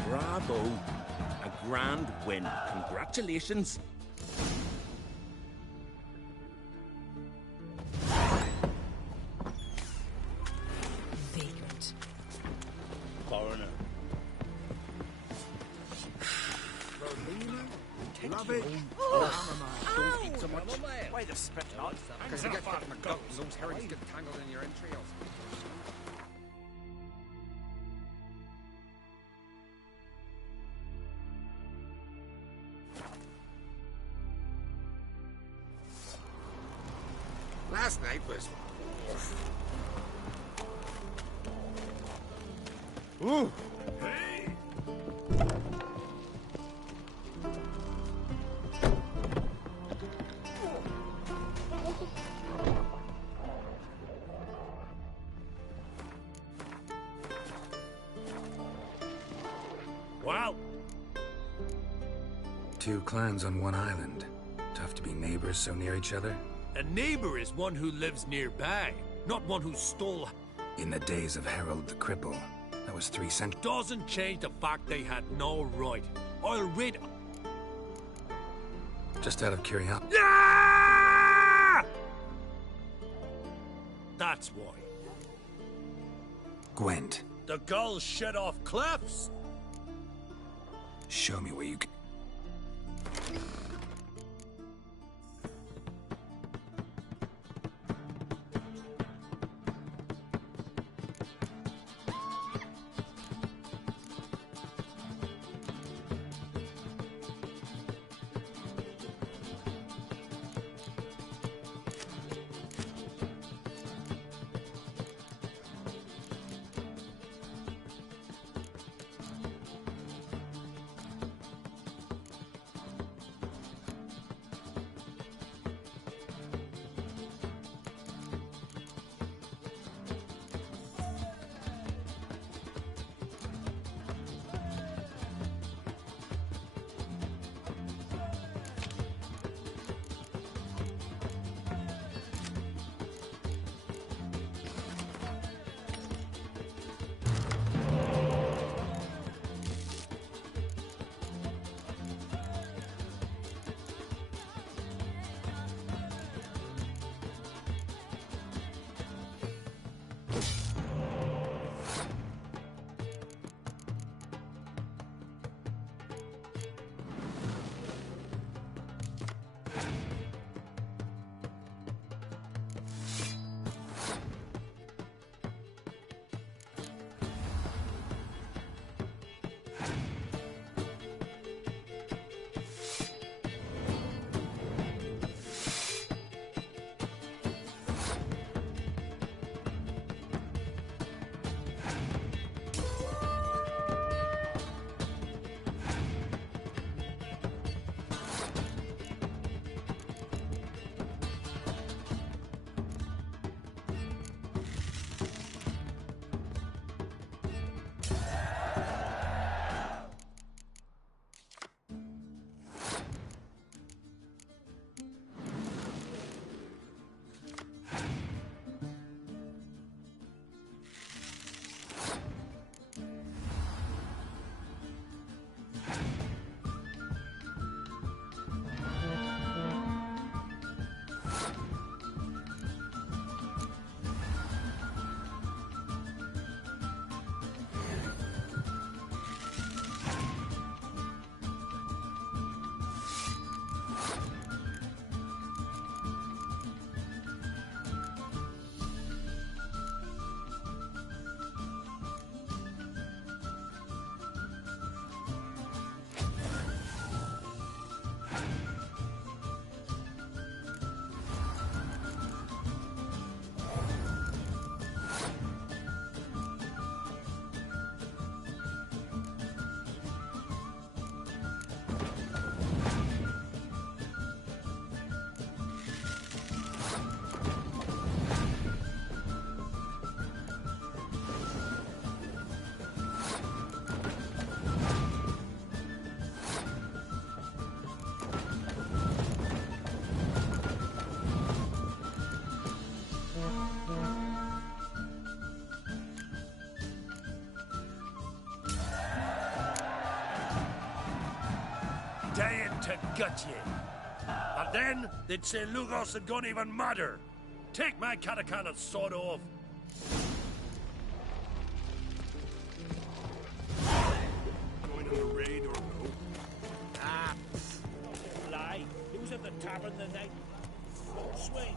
Bravo. A grand win. Congratulations. Vagrant. Foreigner. Love it. Don't eat so much. Why the spit not? Because you get caught in the gut and those herrings get tangled in your entrails. Last night was... Ooh. Well, Two clans on one island. Tough to be neighbors so near each other. a neighbor is one who lives nearby, not one who stole. In the days of Harold the Cripple, that was 3 centuries. Doesn't change the fact they had no right. I'll read. Just out of curiosity. Yeah! That's why. Gwent, The gulls shit off cliffs. show me where you can... Dying to gut ye. And then they'd say Lugos had gone even madder. Take my Katakana's sword off. Going on a raid or no? Ah, don't lie. He was at the tavern the night. Full swing.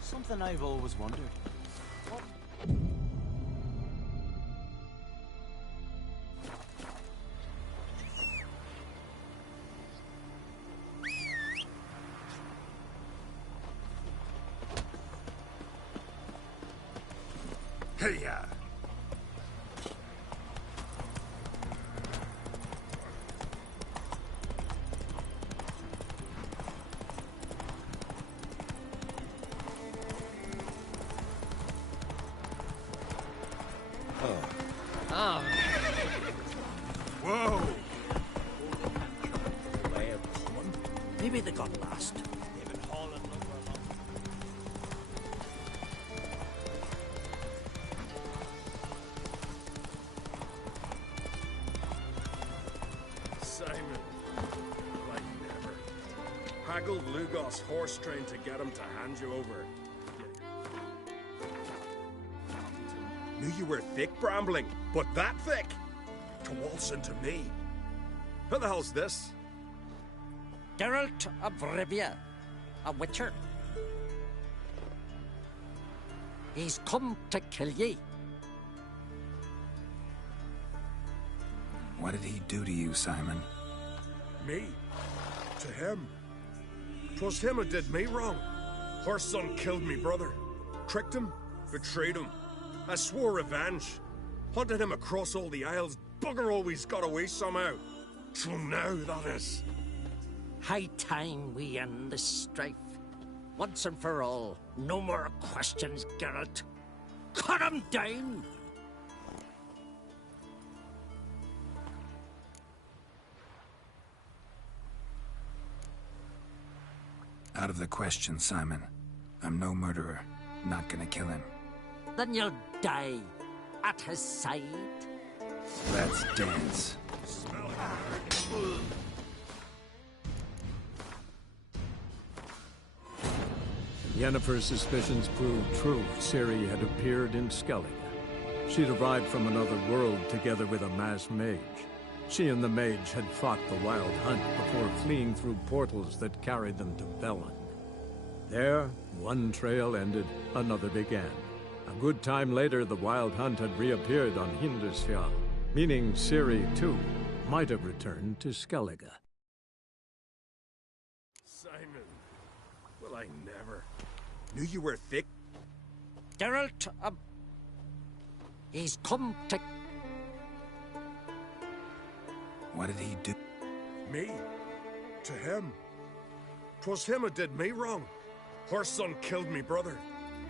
Something I've always wondered. What Hey-ya! Whoa! Way of coming. Maybe they got lost. They've been hauling over along. Simon. Like never. Haggled Lugos horse train to get him to hand you over. Knew you were thick, Brambling, but that thick? To waltz into me. Who the hell's this? Geralt of Rivia, a witcher. He's come to kill ye. What did he do to you, Simon? Me? To him? 'Twas him who did me wrong. Her son killed me brother. Tricked him, betrayed him. I swore revenge. Hunted him across all the Isles. Bugger always got away somehow. Till now, that is. High time we end this strife. Once and for all. No more questions, Geralt. Cut him down! Out of the question, Simon. I'm no murderer. Not gonna kill him. Then you'll die at his side. Let's dance. Yennefer's suspicions proved true. Ciri had appeared in Skellige. She'd arrived from another world together with a masked mage. She and the mage had fought the Wild Hunt before fleeing through portals that carried them to Velen. There, one trail ended, another began. A good time later, the Wild Hunt had reappeared on Hindusfjall, meaning Ciri, too, might have returned to Skellige. Simon. Well, I never. Knew you were thick. Geralt of... He's come to... What did he do? Me? To him. 'Twas him who did me wrong. Her son killed me brother.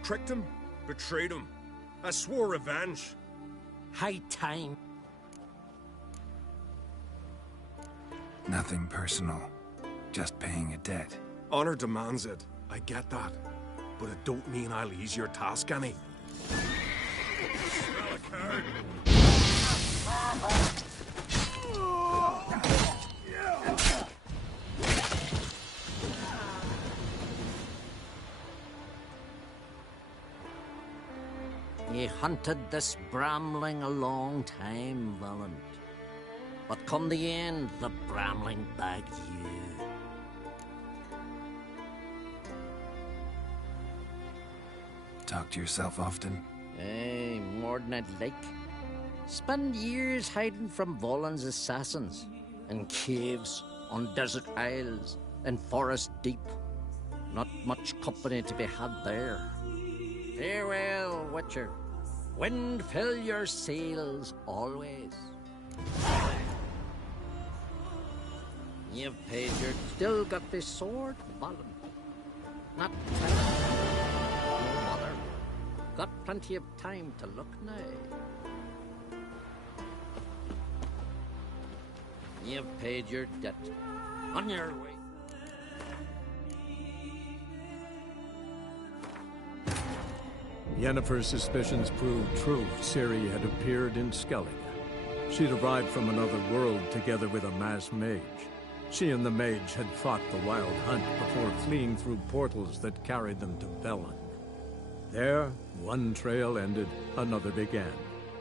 Tricked him, betrayed him. I swore revenge. High time. Nothing personal. Just paying a debt. Honor demands it. I get that. But it don't mean I'll ease your task any. Smell a card. Ye hunted this Bramling a long time, Valant. But come the end, the Bramling bagged you. Talk to yourself often? Eh, more than I'd like. Spend years hiding from Volan's assassins. In caves, on desert isles, in forest deep. Not much company to be had there. Farewell, Witcher. Wind fill your sails always. You've paid your... Still got the sword, Balin. Not time. No bother. Got plenty of time to look now. You've paid your debt. On your way. Yennefer's suspicions proved true. Ciri had appeared in Skellige. She'd arrived from another world together with a masked mage. She and the mage had fought the Wild Hunt before fleeing through portals that carried them to Velen. There, one trail ended, another began.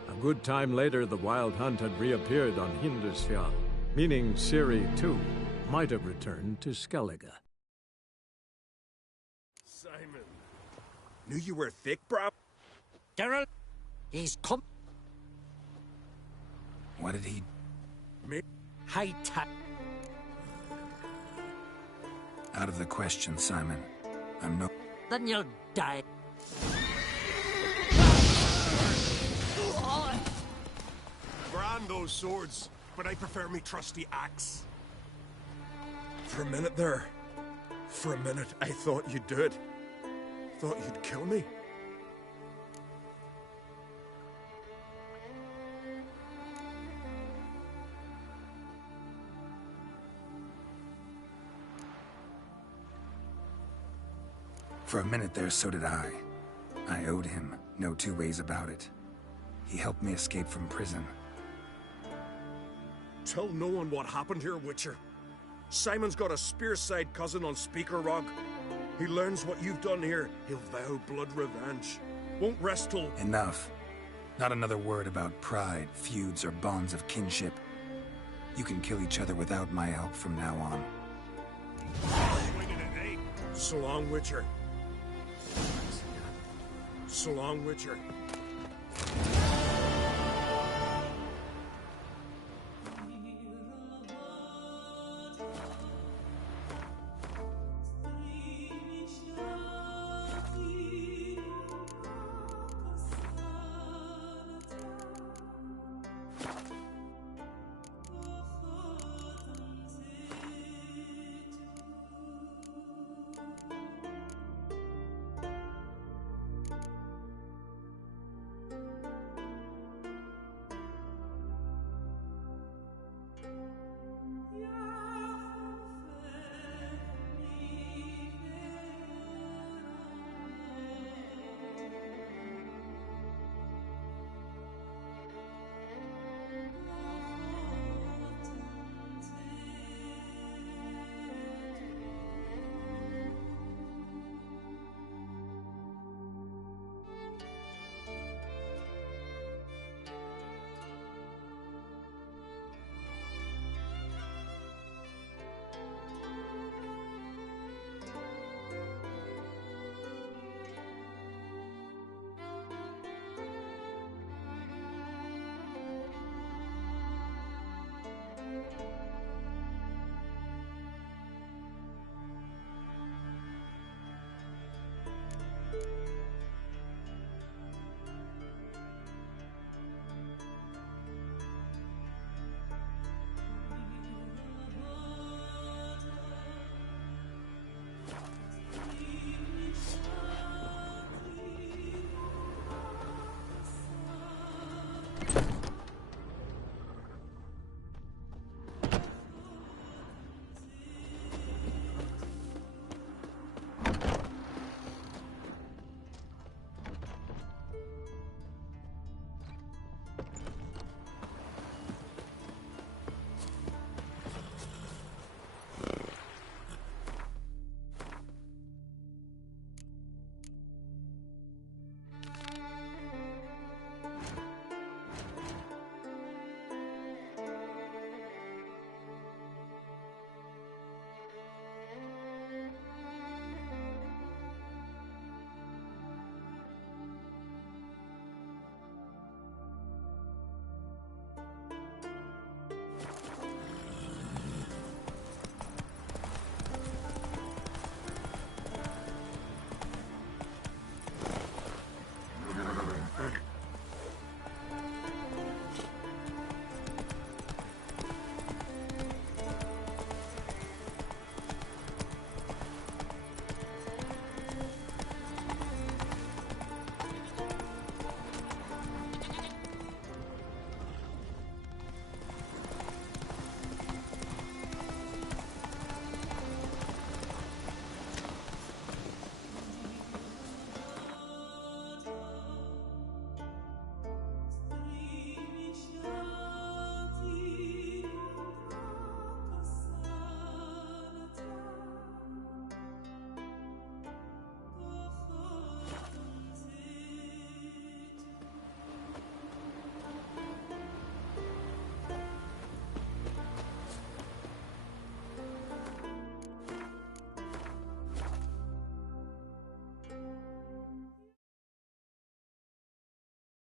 A good time later, the Wild Hunt had reappeared on Hindusfjall, meaning Ciri, too, might have returned to Skellige. Simon. Knew you were thick, bro. Geralt, he's come. What did he... Me? High time. Out of the question, Simon. I'm no... Then you'll die. and those swords, but I prefer me trusty axe. For a minute there, I thought you'd do it. Thought you'd kill me. For a minute there, so did I. I owed him, no two ways about it. He helped me escape from prison. Tell no one what happened here, Witcher. Simon's got a spearside cousin on Speaker Rock. He learns what you've done here, he'll vow blood revenge. Won't rest till... Enough. Not another word about pride, feuds, or bonds of kinship. You can kill each other without my help from now on. So long, Witcher. So long, Witcher.